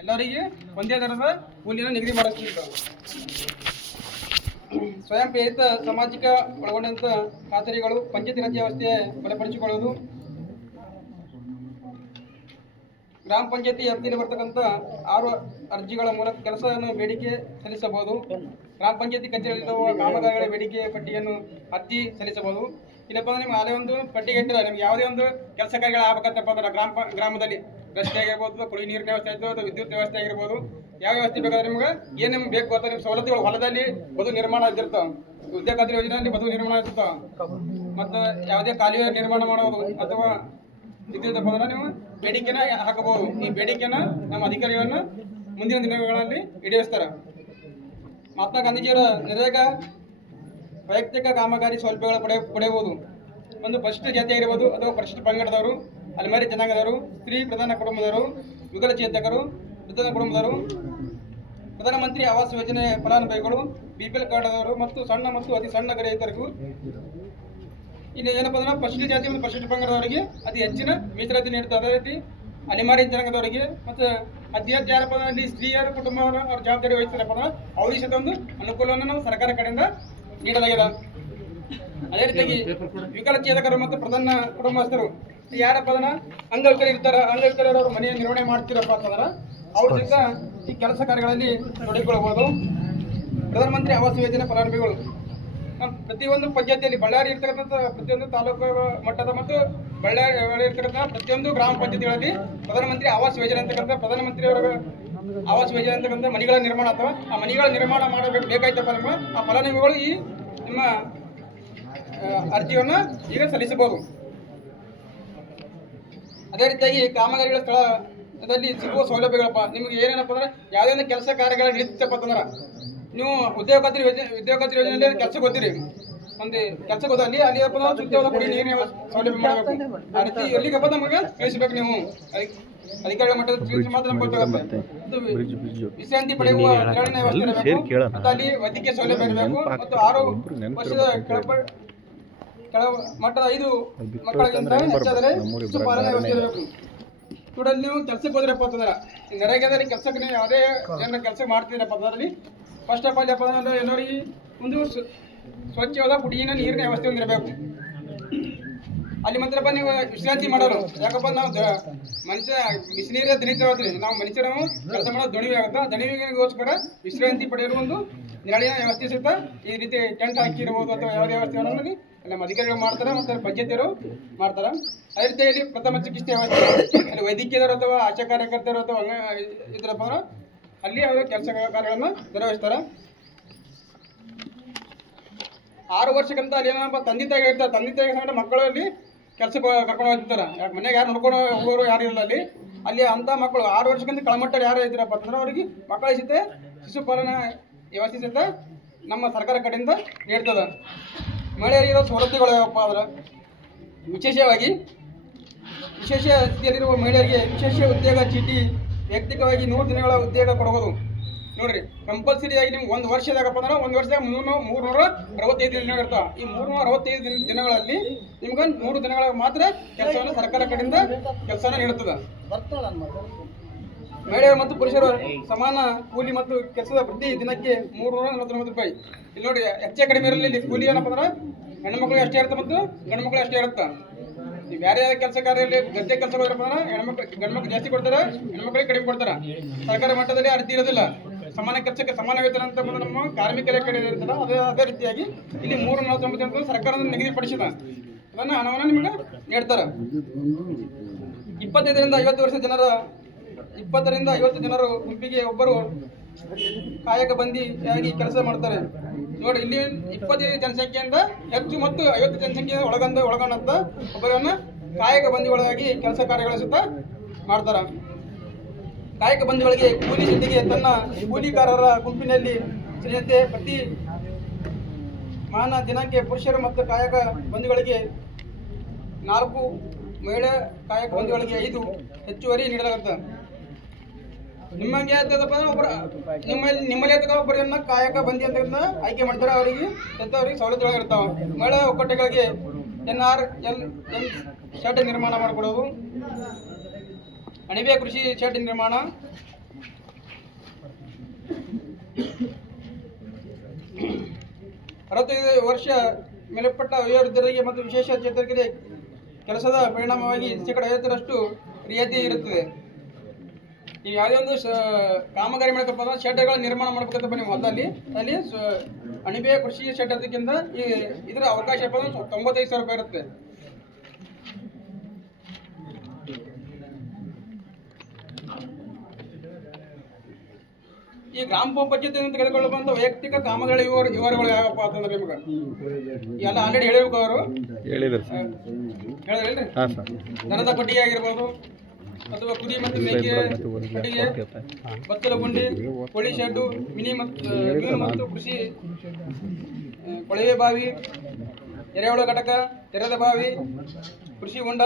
ಎಲ್ಲರಿಗೆ ಒಂದೇ ದರದ ಕೂಲಿಯನ್ನು ನಿಗದಿ ಮಾಡಿಸ್ತಿತ್ತು. ಸ್ವಯಂ ಪ್ರೇರಿತ ಸಾಮಾಜಿಕ ಒಳಗೊಂಡಂಥ ಖಾತರಿಗಳು, ಪಂಚಾಯತಿ ರಾಜ್ ವ್ಯವಸ್ಥೆ ಬಲಪಡಿಸಿಕೊಳ್ಳುವುದು, ಗ್ರಾಮ ಪಂಚಾಯತಿ ವ್ಯಾಪ್ತಿಯಲ್ಲಿ ಬರ್ತಕ್ಕಂಥ 6 ಅರ್ಜಿಗಳ ಮೂಲಕ ಕೆಲಸವನ್ನು ಬೇಡಿಕೆ ಸಲ್ಲಿಸಬಹುದು. ಗ್ರಾಮ ಪಂಚಾಯತಿ ಕಚೇರಿಯಲ್ಲಿರುವ ಕಾಮಗಾರಿಗಳ ಬೇಡಿಕೆ ಪಟ್ಟಿಯನ್ನು ಅರ್ಜಿ ಸಲ್ಲಿಸಬಹುದು. ಇಲ್ಲಪ್ಪ ಅಂದ್ರೆ ನಿಮ್ಗೆ ಅದೇ ಒಂದು ಪಟ್ಟಿಗೆ ಇಟ್ಟಿಲ್ಲ, ನಿಮ್ಗೆ ಯಾವುದೇ ಒಂದು ಕೆಲಸ ಕಾರ್ಯಗಳು ಆಗ್ಬೇಕಂತಪ್ಪ ಅಂದ್ರೆ ಗ್ರಾಮದಲ್ಲಿ ರಸ್ತೆ ಆಗಿರ್ಬೋದು, ಕುಡಿ ನೀರಿನ ವ್ಯವಸ್ಥೆ ಆಗಿರ್ಬೋದು, ವಿದ್ಯುತ್ ವ್ಯವಸ್ಥೆ ಆಗಿರ್ಬೋದು, ಯಾವ ವ್ಯವಸ್ಥೆ ಬೇಕಾದ್ರೆ ನಿಮ್ಗೆ ಏನು ನಿಮ್ಗೆ ಬೇಕು ಅಂತ ನಿಮ್ಮ ಸವಲತ್ತುಗಳು ಹೊಲದಲ್ಲಿ ಬದು ನಿರ್ಮಾಣ ಆಗಿರ್ತಾವೆ, ಉದ್ಯೋಗ ಖಾತ್ರಿ ಯೋಜನೆಯಲ್ಲಿ ಬದು ನಿರ್ಮಾಣ ಆಗಿರ್ತಾವೆ, ಮತ್ತು ಯಾವುದೇ ಕಾಲುವೆ ನಿರ್ಮಾಣ ಮಾಡೋದು ಅಥವಾ ಇದ್ದಿದ್ದಪ್ಪ ಅಂದ್ರೆ ನೀವು ಬೇಡಿಕೆನ ಹಾಕಬಹುದು. ಈ ಬೇಡಿಕೆನ ನಮ್ಮ ಅಧಿಕಾರಿಗಳನ್ನು ಮುಂದಿನ ದಿನಗಳಲ್ಲಿ ಈಡೇರಿಸ್ತಾರೆ. ಮಹಾತ್ಮ ಗಾಂಧೀಜಿಯವರ ನರೇಗಾ ವೈಯಕ್ತಿಕ ಕಾಮಗಾರಿ ಸೌಲಭ್ಯಗಳ ಪಡೆಯಬಹುದು. ಒಂದು ಪರಿಶಿಷ್ಟ ಜಾತಿ ಆಗಿರ್ಬೋದು ಅಥವಾ ಪರಿಶಿಷ್ಟ ಪಂಗಡದವರು, ಅಲೆಮಾರಿ ಜನಾಂಗದವರು, ಸ್ತ್ರೀ ಪ್ರಧಾನ ಕುಟುಂಬದವರು, ವಿಕಲಚೇತಕರು, ಪ್ರಧಾನ ಕುಟುಂಬದವರು, ಪ್ರಧಾನಮಂತ್ರಿ ಆವಾಸ್ ಯೋಜನೆ ಫಲಾನುಭವಿಗಳು, BPL ಕಾರ್ಡ್ದವರು ಮತ್ತು ಸಣ್ಣ ಮತ್ತು ಅತಿ ಸಣ್ಣ ರೈತರಿಗೂ ಇಲ್ಲಿ ಏನಪ್ಪ ಅಂದ್ರೆ ಪರಿಶಿಷ್ಟ ಜಾತಿ ಮತ್ತು ಪರಿಶಿಷ್ಟ ಪಂಗಡದವರಿಗೆ ಅತಿ ಹೆಚ್ಚಿನ ಮೀಸಲಾತಿ ನೀಡುತ್ತದೆ. ಅದೇ ರೀತಿ ಅಲೆಮಾರಿ ಜನಾಂಗದವರಿಗೆ ಮತ್ತು ಅತಿ ಹೆಚ್ಚು ಯಾರಪ್ಪ ಅಲ್ಲಿ ಸ್ತ್ರೀಯರ ಕುಟುಂಬ ಅವ್ರ ಜವಾಬ್ದಾರಿ ವಹಿಸ್ತಾರಪ್ಪ ಅಂದ್ರೆ ಅವ್ರಿಗೆ ಸಹ ಒಂದು ಅನುಕೂಲವನ್ನು ನಾವು ಸರ್ಕಾರ ಕಡೆಯಿಂದ ನೀಡಲಾಗಿದೆ. ಅದೇ ರೀತಿಯಾಗಿ ವಿಕಲಚೇತಕರು ಮತ್ತು ಪ್ರಧಾನ ಕುಟುಂಬಸ್ಥರು ಯಾರಪ್ಪ ಅದನ್ನ ಅಂಗವಿಕಲರು ಇರ್ತಾರೆ, ಅಂಗವಿಕಲರವರು ಮನೆಯ ನಿರ್ವಹಣೆ ಮಾಡ್ತಿರಪ್ಪ ಅಂತಂದ್ರೆ ಅವ್ರ ಜೊತೆ ಈ ಕೆಲಸ ಕಾರ್ಯಗಳಲ್ಲಿ ತೊಡಗಿಕೊಳ್ಳಬಹುದು. ಪ್ರಧಾನಮಂತ್ರಿ ಆವಾಸ್ ಯೋಜನೆ ಫಲಾನುಭವಿಗಳು ಪ್ರತಿಯೊಂದು ಪಂಚಾಯತಿಯಲ್ಲಿ ಬಳ್ಳಾರಿ ಇರ್ತಕ್ಕಂಥ ಪ್ರತಿಯೊಂದು ತಾಲೂಕು ಮಟ್ಟದ ಮತ್ತು ಬಳ್ಳಾರಿ ಇರ್ತಕ್ಕಂಥ ಪ್ರತಿಯೊಂದು ಗ್ರಾಮ ಪಂಚಾಯತಿಗಳಲ್ಲಿ ಪ್ರಧಾನಮಂತ್ರಿ ಆವಾಸ್ ಯೋಜನೆ ಅಂತಕ್ಕಂಥ ಪ್ರಧಾನಮಂತ್ರಿಯವರ ಆವಾಸ್ ಯೋಜನೆ ಅಂತಕ್ಕಂಥ ಮನೆಗಳ ನಿರ್ಮಾಣ ಅಥವಾ ಆ ಮನೆಗಳ ನಿರ್ಮಾಣ ಮಾಡಬೇಕಾಯ್ತಪ್ಪ ನಿಮ್ಮ ಆ ಫಲಾನುಭವಿಗಳು ಈ ನಿಮ್ಮ ಅರ್ಜಿಯನ್ನು ಈಗ ಸಲ್ಲಿಸಬಹುದು. ಅದೇ ರೀತಿಯಾಗಿ ಕಾಮಗಾರಿಗಳ ಸ್ಥಳದಲ್ಲಿ ಸಿಗುವ ಸೌಲಭ್ಯಗಳಪ್ಪ ನಿಮ್ಗೆ ಏನೇನಪ್ಪ ಅಂದ್ರೆ ಯಾವುದೇ ಒಂದು ಕೆಲಸ ಕಾರ್ಯಗಳು ನಡೀತಪ್ಪ ಅಂತಂದ್ರೆ ನೀವು ಉದ್ಯೋಗ ಖಾತ್ರಿ ಯೋಜನೆಯಲ್ಲಿ ಕೆಲಸಕ್ಕೆ ಹೋಗ್ತೀರಿ, ಒಂದು ಕೆಲಸಕ್ಕೆ ಹೋದ ಅಲ್ಲಿ ಶುದ್ಧವಾದ ಕುಡಿ ನೀರಿನ ಸೌಲಭ್ಯ ಮಾಡಬೇಕು. ಆ ರೀತಿ ಎಲ್ಲಿಗಪ್ಪ ನಮಗೆ ತಿಳಿಸಬೇಕು, ನೀವು ಅಧಿಕಾರಿಗಳ ಮಟ್ಟದ ತಿಳಿಸಿ ಮಾತ್ರ ನಮ್ಗೆ ಗೊತ್ತಾಗುತ್ತೆ. ವಿಶ್ರಾಂತಿ ಪಡೆಯುವ ನೆರಳಿನ ವ್ಯವಸ್ಥೆ ಇರಬೇಕು ಮತ್ತು ಅಲ್ಲಿ ವೈದ್ಯಕೀಯ ಸೌಲಭ್ಯ ಇರಬೇಕು ಮತ್ತು 6 ವರ್ಷದ ಕೆಳ ಮಟ್ಟದ 5 ಮಕ್ಕಳಿಗಿಂತ ಹೆಚ್ಚಾದರೆ ಶಿಶುಪಾಲನಾ ವ್ಯವಸ್ಥೆ ಇರಬೇಕು. ಸ್ಟೂಡೆಂಟ್ ನೀವು ಕೆಲಸಕ್ಕೆ ಹೋದ್ರಪ್ಪ ಅಂತಂದ್ರೆ ನರೇಗಾದಲ್ಲಿ ಕೆಲಸಕ್ಕೆ ನೀವು ಯಾವುದೇ ಏನಾರ ಕೆಲಸ ಮಾಡ್ತಿದ್ದೀರಪ್ಪ ಅಂತಂದ್ರೆ ಫಸ್ಟ್ ಆಫ್ ಆಲ್ ಅಂದ್ರೆ ಎಲ್ಲರಿಗೆ ಒಂದು ಸ್ವಚ್ಛವಾದ ಕುಡಿಯಿನ ನೀರಿನ ವ್ಯವಸ್ಥೆ ಒಂದಿರಬೇಕು. ಅಲ್ಲಿ ಮಾತ್ರಪ್ಪ ನೀವು ವಿಶ್ರಾಂತಿ ಮಾಡೋರು, ಯಾಕಪ್ಪ ನಾವು ಮನುಷ್ಯ ಬಿಸಿನೀರೇ ದಣಿತಿರೋದ್ರಿ, ನಾವು ಮನುಷ್ಯರು ಕೆಲಸ ಮಾಡೋದು ದಣಿವೆ ಆಗುತ್ತೆ. ದಣಿವಿಗೋಸ್ಕರ ವಿಶ್ರಾಂತಿ ಪಡೆಯಲು ಒಂದು ನೆರಳಿನ ವ್ಯವಸ್ಥೆ ಸಿಗ್ತಾ ಈ ರೀತಿ ಟೆಂಟ್ ಹಾಕಿರ್ಬೋದು ಅಥವಾ ಯಾವುದೇ ವ್ಯವಸ್ಥೆಯನ್ನು ನಮ್ಮ ಅಧಿಕಾರಿಗಳು ಮಾಡ್ತಾರೆ ಮತ್ತು ಪಂಚಾಯತಿಯರು ಮಾಡ್ತಾರೆ. ಅದೇ ರೀತಿಯಲ್ಲಿ ಪ್ರಥಮ ಚಿಕಿತ್ಸೆ ವ್ಯವಸ್ಥೆ ಅಲ್ಲಿ ವೈದ್ಯಕೀಯರು ಅಥವಾ ಆಶಾ ಕಾರ್ಯಕರ್ತರು ಅಥವಾ ಇದ್ರಪ್ಪ ಅಂದ್ರೆ ಅಲ್ಲಿ ಅವರು ಕೆಲಸ ಕಾರ್ಯಗಳನ್ನು ನಿರ್ವಹಿಸ್ತಾರೆ. 6 ವರ್ಷಕ್ಕಂತ ಅಲ್ಲಿ ಏನಪ್ಪ ತಂದೆ ತಾಯಿ ಇರ್ತಾರೆ, ತಂದೆ ತಾಯಿ ಸಂಗಡ ಮಕ್ಕಳಲ್ಲಿ ಕೆಲಸಕ್ಕೆ ಕರ್ಕೊಂಡು ಹೋಗ್ತಿರ್ತಾರೆ. ಯಾಕೆ ಮನೆಗೆ ಯಾರು ನೋಡ್ಕೊಂಡು ಹೋಗೋರು ಯಾರು ಇಲ್ಲ ಅಲ್ಲಿ ಅಂಥ ಮಕ್ಕಳು 6 ವರ್ಷಕ್ಕಂತ ಕೆಳಮಟ್ಟ ಯಾರು ಇದ್ದೀರಪ್ಪ ಅಂತಂದ್ರೆ ಅವರಿಗೆ ಮಕ್ಕಳ ಜೊತೆ ಶಿಶುಪಾಲನಾ ವ್ಯವಸ್ಥೆ ಸಹಿತ ನಮ್ಮ ಸರ್ಕಾರ ಕಡೆಯಿಂದ ನೀಡ್ತದೆ. ಮಹಿಳೆಯರಿರೋ ಸವಲತ್ತುಗಳು ಯಾವಪ್ಪ ಅಂದ್ರೆ ವಿಶೇಷವಾಗಿ ವಿಶೇಷ ಸ್ಥಿತಿಯಲ್ಲಿರುವ ಮಹಿಳೆಯರಿಗೆ ವಿಶೇಷ ಉದ್ಯೋಗ ಚೀಟಿ, ವೈಯಕ್ತಿಕವಾಗಿ 100 ದಿನಗಳ ಉದ್ಯೋಗ ಕೊಡಬಹುದು. ನೋಡ್ರಿ, ಕಂಪಲ್ಸರಿಯಾಗಿ ನಿಮ್ಗೆ 1 ವರ್ಷದಾಗಪ್ಪ ಅಂದ್ರೆ 1 ವರ್ಷದಾಗ 365 ದಿನ ಇರ್ತಾವೆ. ಈ 365 ದಿನಗಳಲ್ಲಿ ನಿಮ್ಗೆ 100 ದಿನಗಳ ಮಾತ್ರ ಕೆಲಸವನ್ನು ಸರ್ಕಾರ ಕಡೆಯಿಂದ ಕೆಲಸನ ನೀಡುತ್ತದೆ. ಮಹಿಳೆಯರು ಮತ್ತು ಪುರುಷರು ಸಮಾನ ಕೂಲಿ ಮತ್ತು ಕೆಲಸದ ಪ್ರತಿ ದಿನಕ್ಕೆ 349 ರೂಪಾಯಿ. ಇಲ್ಲಿ ನೋಡಿ, ಹೆಚ್ಚೇ ಕಡಿಮೆ ಇರಲಿ. ಇಲ್ಲಿ ಕೂಲಿ ಏನಪ್ಪ ಅಂದ್ರೆ ಹೆಣ್ಣು ಮಕ್ಕಳಿಗೆ ಅಷ್ಟೇ ಇರುತ್ತೆ ಮತ್ತು ಗಂಡು ಮಕ್ಕಳಿಗೆ ಅಷ್ಟೇ ಇರುತ್ತೆ. ನೀವು ಬೇರೆ ಕೆಲಸ ಕಾರ್ಯದಲ್ಲಿ ಗದ್ದೆ ಕೆಲಸಗಳು ಇರಪ್ಪ ಅಂದ್ರೆ ಗಂಡು ಮಕ್ಕಳು ಜಾಸ್ತಿ ಕೊಡ್ತಾರೆ, ಹೆಣ್ಮಕ್ಳಿಗೆ ಕಡಿಮೆ ಕೊಡ್ತಾರೆ. ಸರ್ಕಾರ ಮಟ್ಟದಲ್ಲಿ ಅರ್ಥ ಇರೋದಿಲ್ಲ. ಸಮಾನ ಕೆಲಸಕ್ಕೆ ಸಮಾನ ವೇತನ ಅಂತ ಬಂದು ನಮ್ಮ ಕಾರ್ಮಿಕ ಇಲಾಖೆ ಇರ್ತಲ್ಲ, ಅದೇ ರೀತಿಯಾಗಿ ಇಲ್ಲಿ 349 ಅಂತ ಸರ್ಕಾರದಿಂದ ನಿಗದಿಪಡಿಸಿದ ಅದನ್ನು ಹಣವನ್ನು ನಿಮಗೆ ನೀಡ್ತಾರೆ. 25ರಿಂದ 50 ವರ್ಷ ಜನರ 20ರಿಂದ 50 ಜನರು ಗುಂಪಿಗೆ ಒಬ್ಬರು ಕಾಯಕ ಬಂದಿಯಾಗಿ ಕೆಲಸ ಮಾಡ್ತಾರೆ. ನೋಡಿ, ಇಲ್ಲಿ 25 ಜನಸಂಖ್ಯೆಯಿಂದ ಹೆಚ್ಚು ಮತ್ತು 50 ಜನಸಂಖ್ಯೆ ಒಳಗೊಂಡಂತ ಒಬ್ಬರನ್ನ ಕಾಯಕ ಬಂದಿಗಳಾಗಿ ಕೆಲಸ ಕಾರ್ಯಗಳ ಸುತ್ತ ಮಾಡ್ತಾರೆ. ಕಾಯಕ ಬಂದಿಗಳಿಗೆ ಕೂಲಿ ಜೊತೆಗೆ ತನ್ನ ಕೂಲಿಕಾರರ ಗುಂಪಿನಲ್ಲಿ ಸೇರಿದಂತೆ ಪ್ರತಿ ಮಾನ ದಿನಕ್ಕೆ ಪುರುಷರು ಮತ್ತು ಕಾಯಕ ಬಂದಿಗಳಿಗೆ 4, ಮಹಿಳಾ ಕಾಯಕ ಬಂದಿಗಳಿಗೆ 5 ಹೆಚ್ಚುವರಿ ನೀಡಲಾಗುತ್ತೆ. ನಿಮ್ಮಂಗೆ ಆಗ್ತದಪ್ಪ ಒಬ್ಬರು ನಿಮ್ಮಲ್ಲಿ ಒಬ್ಬರನ್ನ ಕಾಯಕ ಬಂದಿ ಅಂತ ಆಯ್ಕೆ ಮಾಡ್ತಾರೆ. ಅವರಿಗೆ ಸವಲತ್ತುಗಳಿರ್ತಾವೆ. ಮಹಿಳಾ ಒಕ್ಕೂಟಗಳಿಗೆ NRLM ಶೆಡ್ ನಿರ್ಮಾಣ ಮಾಡಿಕೊಡೋದು, ಅಣಿವೆ ಕೃಷಿ ಶೆಡ್ ನಿರ್ಮಾಣ, 65 ವರ್ಷ ಮೇಲ್ಪಟ್ಟ ವಯೋವೃದ್ಧರಿಗೆ ಮತ್ತು ವಿಶೇಷ ಚೇತನರಿಗೆ ಕೆಲಸದ ಪರಿಣಾಮವಾಗಿ ಶೇಕಡ 50% ರಿಯಾಯಿತಿ ಇರುತ್ತದೆ. ನೀವು ಯಾವುದೇ ಒಂದು ಕಾಮಗಾರಿ ಮಾಡಬೇಕಪ್ಪ ಅಂದ್ರೆ ಶೆಡ್ಗಳ ನಿರ್ಮಾಣ ಮಾಡಬೇಕಂತ ಬನ್ನಿ ಹೊಲದಲ್ಲಿ ಅಲ್ಲಿ ಅಣಿಬೆ ಕೃಷಿ ಶೆಡ್ ಅದಕ್ಕಿಂತ ಇದರ ಅವಕಾಶ 95,000 ರೂಪಾಯಿ ಇರುತ್ತೆ. ಈ ಗ್ರಾಮ ಪಂಚಾಯತಿಯಿಂದ ತೆಗೆದುಕೊಳ್ಳುವಂತ ವೈಯಕ್ತಿಕ ಕಾಮಗಾರಿ ವಿವರಗಳು ಯಾವಪ್ಪ ಅಂತಂದ್ರೆ ನಿಮ್ಗೆ ಎಲ್ಲ ಆಲ್ರೆಡಿ ಹೇಳಿರ್ಬೇಕು. ಅವರು ಹೇಳಿದ್ರಿ ದನದ ಪಟ್ಟಿಗೆ ಆಗಿರ್ಬೋದು ಅಥವಾ ಕುರಿ ಮತ್ತು ಮೇಕೆ ಪಟ್ಟಿಗೆ, ಬತ್ತಲ ಗುಂಡಿ, ಕೋಳಿ ಶೆಡ್ಡು, ಮೀನು ಮತ್ತು ಕೃಷಿ ಕೊಳವೆ ಬಾವಿ, ಎರೆಹುಳ ಘಟಕ, ತೆರೆದ ಬಾವಿ, ಕೃಷಿ ಹೊಂಡ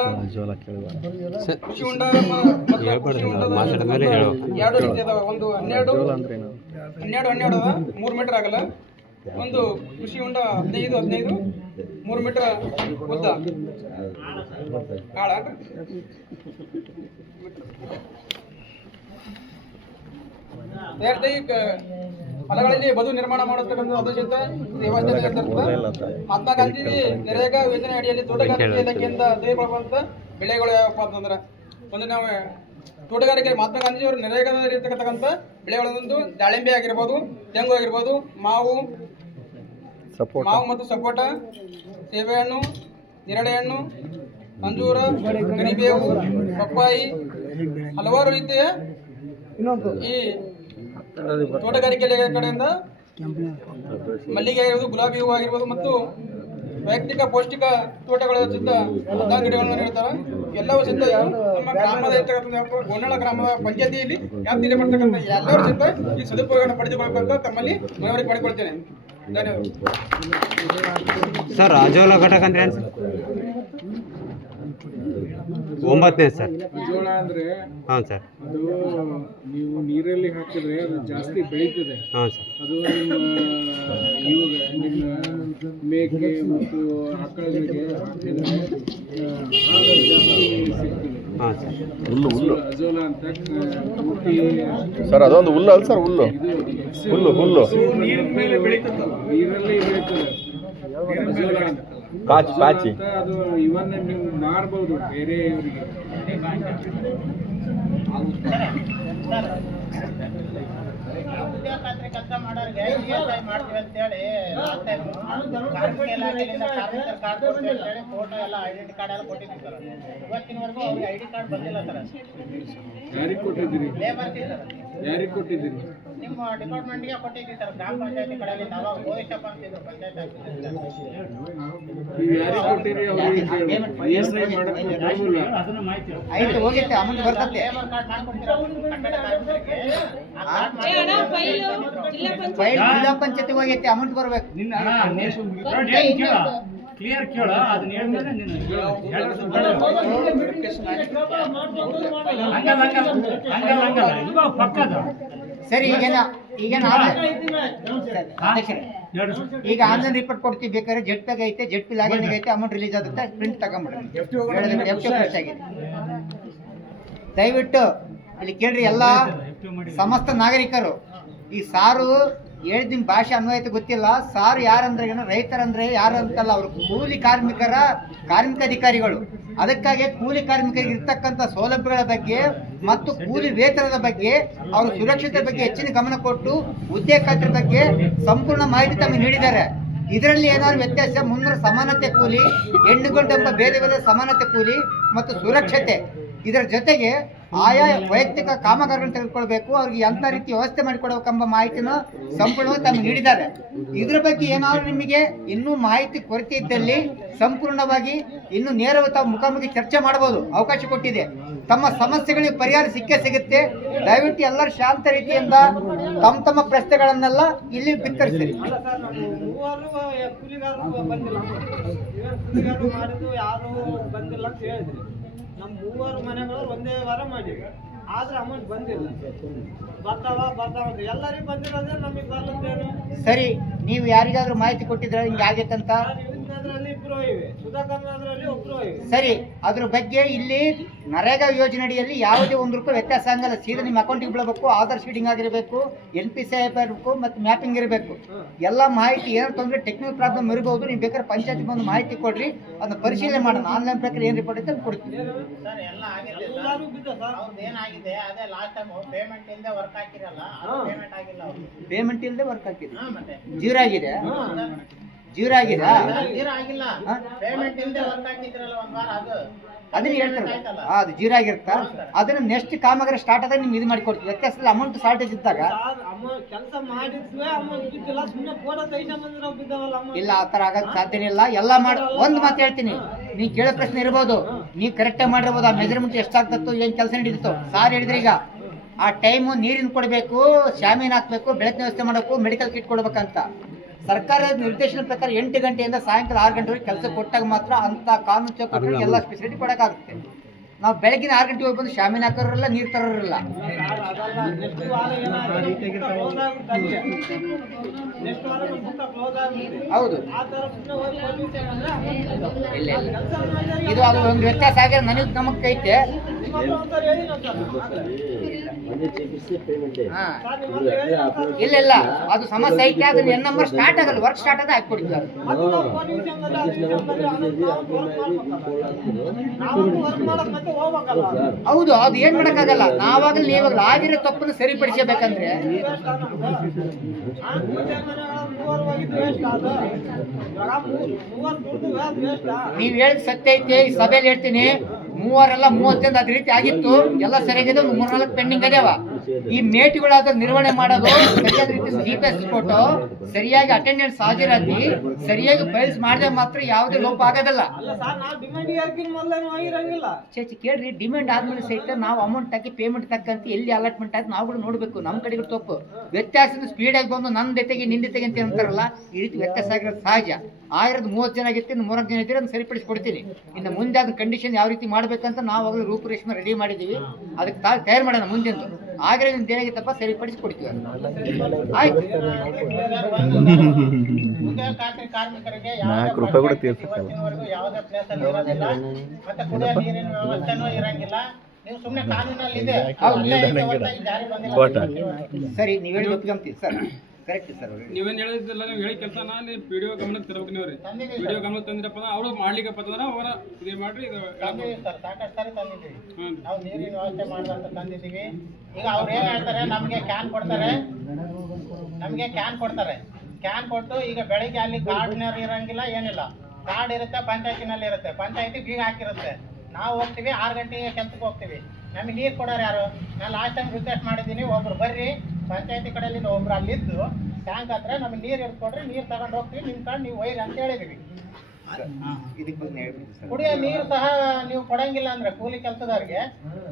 ಎರಡು ರೀತಿ ಅದಾವ. ಒಂದು 12 ಅದ, 3 ಮೀಟರ್ ಆಗಲ್ಲ. ಒಂದು ಕೃಷಿ ಹೊಂಡ 15 3 ಮೀಟರ್ ಉದ್ದ ಕಾಳ. ಹೊಲಗಳಲ್ಲಿ ಬದು ನಿರ್ಮಾಣ ಮಾಡತಕ್ಕಂಥ ಅನುಚಿತ ಮಹಾತ್ಮ ಗಾಂಧಿ ನರೇಗಾ ಯೋಜನೆ ಅಡಿಯಲ್ಲಿ ತೋಟಗಾರಿಕೆ ಇಲಾಖೆಯಿಂದ ತೆಗೆದುಕೊಳ್ಳುವಂತ ಬೆಳೆಗಳು ಯಾವಪ್ಪ ಅಂತಂದ್ರೆ ಒಂದು ನಾವು ತೋಟಗಾರಿಕೆ ಮಹಾತ್ಮ ಗಾಂಧಿಯವರು ನರೇಗಾದಲ್ಲಿ ಇರ್ತಕ್ಕಂಥ ಬೆಳೆಗಳನ್ನೊಂದು ದಾಳಿಂಬೆ ಆಗಿರ್ಬೋದು, ತೆಂಗು ಆಗಿರ್ಬೋದು, ಮಾವು ಮತ್ತು ಸಪೋಟ, ಸೇಬೆಹಣ್ಣು, ನೇರಳೆ ಹಣ್ಣು, ಅಂಜೂರ, ಕರಿಬೇವು, ಪಪ್ಪಾಯಿ, ಹಲವಾರು ರೀತಿಯ ಈ ತೋಟಗಾರಿಕೆ ಕಡೆಯಿಂದ ಮಲ್ಲಿಗೆ ಆಗಿರ್ಬೋದು, ಗುಲಾಬಿ ಹೂವು ಆಗಿರ್ಬೋದು ಮತ್ತು ವೈಯಕ್ತಿಕ ಪೌಷ್ಟಿಕ ತೋಟಗಳ ಸಿದ್ಧ ಗಿಡಗಳನ್ನು ನೀಡುತ್ತಾರೆ. ಎಲ್ಲವೂ ಸಿದ್ಧ ನಮ್ಮ ಗ್ರಾಮದ ಇರ್ತಕ್ಕಂಥ ಗೋನಾಳ ಗ್ರಾಮದ ಪಂಚಾಯತಿಯಲ್ಲಿ ವ್ಯಾಪ್ತಿಯಲ್ಲಿ ಬರ್ತಕ್ಕಂಥ ಎಲ್ಲರೂ ಸಿದ್ಧ ಈ ಸದುಪಯೋಗವನ್ನು ಪಡೆದುಕೊಳ್ಳಬೇಕಂತ ತಮ್ಮಲ್ಲಿ ಮನವರಿಕೆ ಮಾಡಿಕೊಳ್ತೇನೆ. ಧನ್ಯವಾದ ಸರ್. ಅಜೋಲ ಘಟಕ ಅಂದ್ರೆ ಏನು ಸರ್? 9ನೇ ಸರ್. ಅಜೋಳ ಅಂದ್ರೆ ಹಾಂ ಸರ್. ಅದು ನೀವು ನೀರಲ್ಲಿ ಹಾಕಿದ್ರೆ ಅದು ಜಾಸ್ತಿ ಬೆಳೀತದೆ. ಹಾಂ ಸರ್. ಅದು ನಿಮ್ಮ ಮೇಕೆ ಮತ್ತು ಆಕಳಗಳಿಗೆ ಹಾಕಿದ್ರೆ ಹಾಲು ಜಾಸ್ತಿ ಸಿಗ್ತದೆ. ಹಾಂ ಸರ್. ಹುಲ್ಲು ಅಜೋಲ ಅಂತ ಪೂರ್ತಿ ಸರ್, ಅದೊಂದು ಹುಲ್ಲು ಅಲ್ಲ ಸರ್? ಹುಲ್ಲು ಹುಲ್ಲು ನೀರಿನ ಮೇಲೆ ಬೆಳೀತದೆ, ನೀರಲ್ಲಿ ಬೆಳೀತದೆ ಅಜೋಲ ಅಂತ. ಪಾಚಿ ಅದು ಇವನ್ನ ನೀವು ಮಾರ್ಬೋದು ಬೇರೆ ಇವರಿಗೆ. ಕೆಲಸ ಮಾಡೋರಿಗೆ ಮಾಡ್ತೀವಿ ಅಂತೇಳಿ ಕಾರ್ಮಿಕ ಇಲಾಖೆಯಿಂದ ಕಾರ್ಮಿಕರ ಕಾರ್ಡ್ ಕೊಡ್ತೀವಿ ಅಂತೇಳಿ ಫೋಟೋ ಎಲ್ಲ ಐಡೆಂಟಿ ಕಾರ್ಡ್ ಎಲ್ಲ ಕೊಟ್ಟಿದ್ದೀವಿ ಸರ್. ಇವತ್ತಿನವರೆಗೂ ಅವ್ರಿಗೆ ಐಡಿ ಕಾರ್ಡ್ ಬಂದಿಲ್ಲ ಸರ್. ಯಾರಿಗೆ ಕೊಟ್ಟಿದ್ದೀರಿ? ಲೇಬರ್ಗೆ ಸರ್. ಯಾರಿಗೆ ಕೊಟ್ಟಿದ್ದೀರಿ? ನಿಮ್ಮ ಡಿಪಾರ್ಟ್ಮೆಂಟ್ಗೆ ಕೊಟ್ಟಿದ್ದೀವಿ ಸರ್. ಗ್ರಾಮ ಪಂಚಾಯತಿ ಕಡೆಯಲ್ಲಿ ನಾವು ಭವಿಷ್ಯಪ್ಪ ಅಂತಿದ್ರು ಪಂಚಾಯತ್ ನೀವು ಯಾರಿಗೆ ಕೊಟ್ಟಿರಿ ಅವ್ರಿಗೆ ಕೇಳಿ. ESI ಮಾಡಕ್ಕೆ ಬರೋದಿಲ್ಲ. ಐದು ಹೋಗಿತ್ತೆ ಅಮೌಂಟ್ ಬರ್ತದೆ. ಲೇಬರ್ ಕಾರ್ಡ್ ಮಾಡ್ಕೊಡ್ತೀರಾ ಕಟ್ಟಡ ಕಾರ್ಮಿಕರಿಗೆ? ಜಿಲ್ಲಾ ಪಂಚಾಯತಿ ಹೋಗೈತೆ ಅಮೌಂಟ್ ಬರ್ಬೇಕು. ಕ್ಲಿಯರ್ ಕೇಳು, ಅದನ್ನ ಹೇಳಿದ್ರೆ ನೀನು ಹಂಗಲ್ಲ ಪಕ್ಕದ. ಸರಿ, ಈಗ ಆನ್ಲೈನ್ ರಿಪೋರ್ಟ್ ಕೊಡ್ತೀವಿ. ಬೇಕಾದ್ರೆ ಜೆಟ್ ಪ್ಯಾಗ್ ಐತೆ, ಜೆಟ್ ಪಿ ಲಾಗಿನ್ ಐತೆ, ಅಮೌಂಟ್ ರಿಲೀಸ್ ಆಗುತ್ತೆ, ಪ್ರಿಂಟ್ ತಗೊಂಡ್ಬಿಡ್ರಿ. ದಯವಿಟ್ಟು ಇಲ್ಲಿ ಕೇಳ್ರಿ ಎಲ್ಲ ಸಮಸ್ತ ನಾಗರಿಕರು. ಈ ಸಾರು ಹೇಳಿದ ಭಾಷೆ ಅನ್ವಯತೆ ಗೊತ್ತಿಲ್ಲ. ಸಾರು ಯಾರಂದ್ರೆ ಏನೋ ರೈತರಂದ್ರೆ ಯಾರು ಅಂತಲ್ಲ, ಅವರು ಕೂಲಿ ಕಾರ್ಮಿಕ ಅಧಿಕಾರಿಗಳು. ಅದಕ್ಕಾಗಿ ಕೂಲಿ ಕಾರ್ಮಿಕರಿಗೆ ಇರ್ತಕ್ಕಂಥ ಸೌಲಭ್ಯಗಳ ಬಗ್ಗೆ ಮತ್ತು ಕೂಲಿ ವೇತನದ ಬಗ್ಗೆ, ಅವರ ಸುರಕ್ಷತೆ ಬಗ್ಗೆ ಹೆಚ್ಚಿನ ಗಮನ ಕೊಟ್ಟು ಹುದ್ದೆ ಖಾತ್ರಿ ಬಗ್ಗೆ ಸಂಪೂರ್ಣ ಮಾಹಿತಿ ತಮಗೆ ನೀಡಿದ್ದಾರೆ. ಇದರಲ್ಲಿ ಏನಾದ್ರು ವ್ಯತ್ಯಾಸ ಮುಂದೆ ಸಮಾನತೆ ಕೂಲಿ, ಹೆಣ್ಣುಗಂಡೆಂಬ ಭೇದ ಸಮಾನತೆ ಕೂಲಿ ಮತ್ತು ಸುರಕ್ಷತೆ, ಇದರ ಜೊತೆಗೆ ಆಯಾ ವೈಯಕ್ತಿಕ ಕಾಮಗಾರಿಗಳನ್ನು ತೆಗೆದುಕೊಳ್ಬೇಕು, ಅವ್ರಿಗೆ ಎಂಥ ರೀತಿ ವ್ಯವಸ್ಥೆ ಮಾಡಿಕೊಡಬೇಕೆಂಬ ಮಾಹಿತಿನ ಸಂಪೂರ್ಣವಾಗಿ ತಮಗೆ ನೀಡಿದ್ದಾರೆ. ಇದರ ಬಗ್ಗೆ ಏನಾದರೂ ನಿಮಗೆ ಇನ್ನೂ ಮಾಹಿತಿ ಕೊರತೆ ಇದ್ದಲ್ಲಿ ಸಂಪೂರ್ಣವಾಗಿ ಇನ್ನೂ ನೇರವಾಗಿ ತಾವು ಮುಖಾಮುಖಿ ಚರ್ಚೆ ಮಾಡಬಹುದು, ಅವಕಾಶ ಕೊಟ್ಟಿದೆ. ತಮ್ಮ ಸಮಸ್ಯೆಗಳಿಗೆ ಪರಿಹಾರ ಸಿಕ್ಕೇ ಸಿಗುತ್ತೆ. ದಯವಿಟ್ಟು ಎಲ್ಲರೂ ಶಾಂತ ರೀತಿಯಿಂದ ತಮ್ಮ ಪ್ರಶ್ನೆಗಳನ್ನೆಲ್ಲ ಇಲ್ಲಿ ಬಿತ್ತರಿಸಿರಿ. ನಮ್ಮ 3 ಮನೆಗಳು ಒಂದೇ ವಾರ ಮಾಡಿವಿ, ಆದ್ರೆ ಅಮೌಂಟ್ ಬಂದಿಲ್ಲ. ಬರ್ತಾವ ಎಲ್ಲರಿಗೂ ಬಂದಿರೋದ್ರೆ ನಮಗೆ ಬರಲತ್ತೇನು. ಸರಿ, ನೀವು ಯಾರಿಗಾದ್ರೂ ಮಾಹಿತಿ ಕೊಟ್ಟಿದ್ರೆ ಹಿಂಗೆ ಆಗೈತಂತ? ಅದ್ರಲ್ಲಿ ಇಬ್ರು ಇವೆ, ಸುಧಾಕರ್ ನಗರದಲ್ಲಿ ಒಬ್ರು ಇವೆ. ಸರಿ, ಅದ್ರ ಬಗ್ಗೆ ಇಲ್ಲಿ ನರೇಗಾ ಯೋಜನೆ ಅಡಿಯಲ್ಲಿ ಯಾವುದೇ ₹1 ವ್ಯತ್ಯಾಸ ಆಗಲ್ಲ. ಸೀದಾ ನಿಮ್ಮ ಅಕೌಂಟಿಗೆ ಬೀಳಬೇಕು, ಆಧಾರ್ ಶೀಟಿಂಗ್ ಆಗಿರಬೇಕು, NPC ಇರಬೇಕು ಮತ್ತು ಮ್ಯಾಪಿಂಗ್ ಇರಬೇಕು. ಎಲ್ಲ ಮಾಹಿತಿ ಏನಾದ್ರು ತೊಂದರೆ ಟೆಕ್ನಿಕಲ್ ಪ್ರಾಬ್ಲಮ್ ಇರಬಹುದು. ನೀವು ಬೇಕಾದ್ರೆ ಪಂಚಾಯತ್ ಬಂದು ಮಾಹಿತಿ ಕೊಡ್ರಿ, ಅದನ್ನ ಪರಿಶೀಲನೆ ಮಾಡೋಣ. ಆನ್ಲೈನ್ ಪ್ರಕಾರ ಏನು ರಿಪೋರ್ಟ್ ಐತೆ ಕೊಡ್ತೀವಿ. ಸರ್ ಎಲ್ಲ ಆಗಿದೆ ಎಲ್ಲರೂ ಬಿದ್ದ ಸರ್. ಅವ್ರದ್ದು ಏನಾಗಿದೆ ಅದೇ ಲಾಸ್ಟ್ ಟೈಮ್ ಪೇಮೆಂಟ್ ಇಲ್ಲದೆ ವರ್ಕ್ ಹಾಕಿರಲ್ಲ, ಪೇಮೆಂಟ್ ಆಗಿಲ್ಲ ಅವ್ರು. ಪೇಮೆಂಟ್ ಇಲ್ಲದೆ ವರ್ಕ್ ಹಾಕಿದೆ, ಮತ್ತೆ ಜೀರೋ ಆಗಿದೆ. ಜೀರೋ ಆಗಿದೆ, ಜೀರೋ ಆಗಿಲ್ಲ, ಪೇಮೆಂಟ್ ಇಲ್ಲದೆ ವರ್ಕ್ ಹಾಕಿದ್ರಲ್ಲ ಒಂದ್ ವಾರ, ಅದನ್ನ ಹೇಳ್ತಾರೆ. ಅದು ಜೀರೋ ಆಗಿರುತ್ತಾ, ಅದನ್ನ ನೆಕ್ಸ್ಟ್ ಕಾಮಗಾರಿ ಸ್ಟಾರ್ಟ್ ಆದಾಗ ನಿಮ್ಗೆ ಇದು ಮಾಡಿ ಕೊಡ್ತೀವಿ. ವ್ಯತ್ಯಾಸದಲ್ಲಿ ಅಮೌಂಟ್ ಶಾರ್ಟೇಜ್ ಇದ್ದಾಗ ಕೆಲಸ ಮಾಡಿದ್ವಿ, ಅಮೌಂಟ್ ಬಿದ್ದಿಲ್ಲ, ಸುಮ್ಮನೆ ಫೋಟೋ ತೆಗಿಸ್ಕೊಂಡ್ಬಂದ್ರೆ ಬಿದ್ದಾವಲ್ಲ ಅಮೌಂಟ್. ಇಲ್ಲ, ಆ ಥರ ಆಗಕ್ಕೆ ಸಾಧ್ಯನೇ ಇಲ್ಲ. ಎಲ್ಲ ಮಾಡಿ ಒಂದು ಮಾತು ಹೇಳ್ತೀನಿ, ನೀವು ಕೇಳೋ ಪ್ರಶ್ನೆ ಇರ್ಬೋದು, ನೀವು ಕರೆಕ್ಟಾಗಿ ಮಾಡಿರ್ಬೋದು. ಆ ಮೆಜರ್ಮೆಂಟ್ ಎಷ್ಟಾಗ್ತತ್ತೋ ಏನು ಕೆಲಸ ನಡೀತಿತ್ತು ಸಾರ್ ಹೇಳಿದ್ರೆ. ಈಗ ಆ ಟೈಮು ನೀರಿನ ಕೊಡಬೇಕು, ಶಾಮೀನ್ ಹಾಕ್ಬೇಕು, ಬೆಳಕಿನ ವ್ಯವಸ್ಥೆ ಮಾಡಬೇಕು, ಮೆಡಿಕಲ್ ಕಿಟ್ ಕೊಡ್ಬೇಕಂತ ಸರ್ಕಾರದ ನಿರ್ದೇಶನ ಪ್ರಕಾರ 8 ಗಂಟೆಯಿಂದ ಸಾಯಂಕಾಲ 6 ಗಂಟೆವರೆಗೆ ಕೆಲಸ ಕೊಟ್ಟಾಗ ಮಾತ್ರ ಅಂತ ಕಾನೂನು ಚೌಕಟ್ಟು ಎಲ್ಲ ಫೆಸಿಲಿಟಿ ಕೊಡೋಕ್ಕಾಗುತ್ತೆ. ನಾವು ಬೆಳಗಿನ 6 ಗಂಟೆಗೆ ಹೋಗಿ ಬಂದು ಶಾಮೀನ್ ಹಾಕೋರಿಲ್ಲ, ನೀರು ತರೋರಿಲ್ಲ. ನೆಕ್ಸ್ಟ್ ವಾರ ಏನಾಗುತ್ತೆ, ಕ್ಲೋಸ್ ಆಗುತ್ತೆ ಅಲ್ಲಿ. ನೆಕ್ಸ್ಟ್ ವಾರ ಬುಕ್ ಕ್ಲೋಸ್ ಆಗುತ್ತೆ. ಹೌದು, ಆ ಥರ ಸುಮ್ಮನೆ ಹೋಗಿ ಪರ್ಮಿಷನ್ ಅಂದ್ರೆ ಅಮೌಂಟ್ ಇಲ್ಲ ಇಲ್ಲ, ಕೆಲಸ ಮಾಡಿದ್ರೆ ಇದು ಅದು ಒಂದು ವ್ಯತ್ಯಾಸ ಆಗಿದೆ. ನನಗೆ ನಮಗೆ ಐತೆ. ನಿಮ್ಮ ಹತ್ರ ಒಂದ್ಸರಿ ಹೇಳಿ ನಾವು ಸರ್. ಹಾ, ಸರ್ ನಿಮ್ಮ ಹತ್ರ ಹೇಳಿ ನಾವು ಸರ್. ಇಲ್ಲ ಇಲ್ಲ, ಅದು ಸಮಸ್ಯೆ ಐತೆ. ಅದನ್ನ N ನಂಬರ್ ಸ್ಟಾರ್ಟ್ ಆಗಲ್ಲ, ವರ್ಕ್ ಸ್ಟಾರ್ಟ್ ಆದ ಹಾಕ್ಕೊಡ್ತೀವಿ. ಮತ್ತೆ ನಾವು ಫೋನ್ ವಿಷಯದಲ್ಲಿ ಅದು ವಿಷಯದಲ್ಲಿ ಅದನ್ನ ನಾವು ವರ್ಕ್ ಮಾಡಕ್ ಮತ್ತೆ ಹೋಗ್ಬೇಕಲ್ಲ. ಹೌದು, ಅದು ಏನ್ ಮಾಡಕ್ಕಾಗಲ್ಲ. ನಾವಾಗಲೇ ನೀವಾಗಲೇ ಆಗಿರೋ ತಪ್ಪನ್ನು ಸರಿಪಡಿಸಬೇಕಂದ್ರೆ ನೀವ್ ಹೇಳಿದ ಸತ್ಯ ಐತೆ. ಈ ಸಭೆಯಲ್ಲಿ ಹೇಳ್ತೀನಿ, 3 ಅಲ್ಲ 30 ಅದ್ ರೀತಿ ಆಗಿತ್ತು. ಎಲ್ಲ ಸರಿಯಾಗಿದೆ, ಒಂದು 3-4 ಪೆಂಡಿಂಗ್ ಅದಾವ. ಈ ಮೇಟಿಗಳಾದ ನಿರ್ವಹಣೆ ಮಾಡೋದು, ಸರಿಯಾದ ರೀತಿ GPS ಕೊಟ್ಟು ಸರಿಯಾಗಿ ಅಟೆಂಡೆನ್ಸ್ ಹಾಜರಾತಿ ಸರಿಯಾಗಿ ಫೈಲ್ಸ್ ಮಾಡಿದ್ರೆ ಮಾತ್ರ ಯಾವುದೇ ಲೋಪ ಆಗೋದಲ್ಲ. ಚೇಚಿ ಕೇಳ್ರಿ, ಡಿಮ್ಯಾಂಡ್ ಆದ್ಮೇಲೆ ಸಹಿತ ನಾವು ಅಮೌಂಟ್ ಹಾಕಿ ಪೇಮೆಂಟ್ ತಕ್ಕಂತ ಎಲ್ಲಿ ಅಲಾಟ್ಮೆಂಟ್ ಆಯ್ತು ನಾವುಗಳು ನೋಡ್ಬೇಕು. ನಮ್ಮ ಕಡೆಗಳು ತಪ್ಪು. ವ್ಯತ್ಯಾಸದ ಸ್ಪೀಡ್ ಆಗಿ ಬಂದು ನನ್ನ ಜೊತೆಗೆ ನಿಂದ ಜೊತೆಗೆ ಅಂತ ಅಂತಾರಲ್ಲ, ಈ ರೀತಿ ವ್ಯತ್ಯಾಸ ಆಗಿರೋದು ಸಹಜ. 30 ಜನ ಆಗಿತ್ತು, ಇನ್ನು 3 ಜನ ಇದ್ದೀರಿ, ಅದನ್ನ ಸರಿಪಡಿಸ್ಕೊಡ್ತೀನಿ. ಇನ್ನು ಮುಂದೆ ಅದ್ರ ಕಂಡೀಷನ್ ಯಾವ ರೀತಿ ಮಾಡ್ಬೇಕಂತ ನಾವು ಆಗಲೂ ರೂಪುರೇಷೆ ರೆಡಿ ಮಾಡಿದೀವಿ. ಅದಕ್ಕೆ ತಯಾರು ಮಾಡೋಣ ಮುಂದೆಂದು. ಆಗ್ರೆ ನಿಮ್ದು ಏನಾಗಿತ್ತಪ್ಪ ಸರಿಪಡಿಸ್ಕೊಡ್ತೀವಿ. ಆಯ್ತು. ಉದ್ಯೋಗ ಖಾತ್ರಿ ಕಾರ್ಮಿಕರಿಗೆ ಇವತ್ತಿನವರೆಗೂ ಯಾವುದೇ ಪ್ಲೇಸ್ ಅಲ್ಲಿ ಇರೋದಿಲ್ಲ, ಮತ್ತೆ ಕುಡಿಯೋ ನೀರಿನ ವ್ಯವಸ್ಥೆನೂ ಇರಂಗಿಲ್ಲ. ನೀವು ಸುಮ್ಮನೆ ಕಾನೂನಲ್ಲಿ ಇದೆ, ಜಾರಿ ಬಂದಿಲ್ಲ. ಸರಿ, ನೀವು ಹೇಳಿ ಒಪ್ಕೊಂತೀವಿ ಸರ್. Correct sir. ನೀವೇನು ಹೇಳಿದ್ದಿಲ್ಲ, ನೀವು ಹೇಳಿ ಕೆಲಸ ಅಲ್ಲಿ PDO ಗಮನಕ್ಕೆ ತರಬೇಕು. ನೀವು ರೀ PDO ಗಮನಕ್ಕೆ ತಂದಿರಪ್ಪ ಅವರು ಮಾಡ್ಲಿಕ್ಕಪ್ಪ ಅಂದ್ರೆ ಅವರ ಇದೇ ಮಾಡ್ರಿ. ಇದು ತಂದಿದ್ದೀವಿ ಸರ್, ಸಾಕಷ್ಟು ಸಾರಿ ತಂದಿದ್ದೀವಿ. ನಾವು ನೀರಿನ ವ್ಯವಸ್ಥೆ ಮಾಡುವಂತ ತಂದಿದ್ದೀವಿ. ಈಗ ಅವ್ರು ಏನ್ ಹೇಳ್ತಾರೆ, ನಮಗೆ ಕ್ಯಾನ್ ಕೊಡ್ತಾರೆ. ಕ್ಯಾನ್ ಕೊಟ್ಟು ಈಗ ಬೆಳಿಗ್ಗೆ ಅಲ್ಲಿ ಕಾರ್ಡ್ನರ್ ಇರಂಗಿಲ್ಲ, ಏನಿಲ್ಲ. ಕಾರ್ಡ್ ಇರುತ್ತೆ, ಪಂಚಾಯತಿನಲ್ಲಿ ಇರುತ್ತೆ. ಪಂಚಾಯತಿ ಬೀಗ ಹಾಕಿರುತ್ತೆ. ನಾವು ಹೋಗ್ತೀವಿ, 6 ಗಂಟೆಗೆ ಕೆಲ್ಸಕ್ಕೆ ಹೋಗ್ತೀವಿ. ನಮಗೆ ನೀರು ಕೊಡೋರು ಯಾರು? ನಾನು ಲಾಸ್ಟ್ ಟೈಮ್ ರಿಕ್ವೆಸ್ಟ್ ಮಾಡಿದ್ದೀನಿ, ಒಬ್ರು ಬರ್ರಿ ಪಂಚಾಯತಿ ಕಡೆಯಿಂದ ಒಬ್ರು ಅಲ್ಲಿದ್ದು ಟ್ಯಾಂಕ್ ಹತ್ರ ನಮಗೆ ನೀರು ಇಟ್ಕೊಡ್ರಿ, ನೀರು ತಗೊಂಡು ಹೋಗ್ತೀವಿ, ನಿಂತ್ಕೊಂಡು ನೀವು ಒಯ್ರಿ ಅಂತ ಹೇಳಿದೀವಿ. ಕುಡಿಯೋ ನೀರು ಸಹ ನೀವು ಕೊಡಂಗಿಲ್ಲ ಅಂದ್ರೆ ಕೂಲಿ ಕೆಲಸದವ್ರಿಗೆ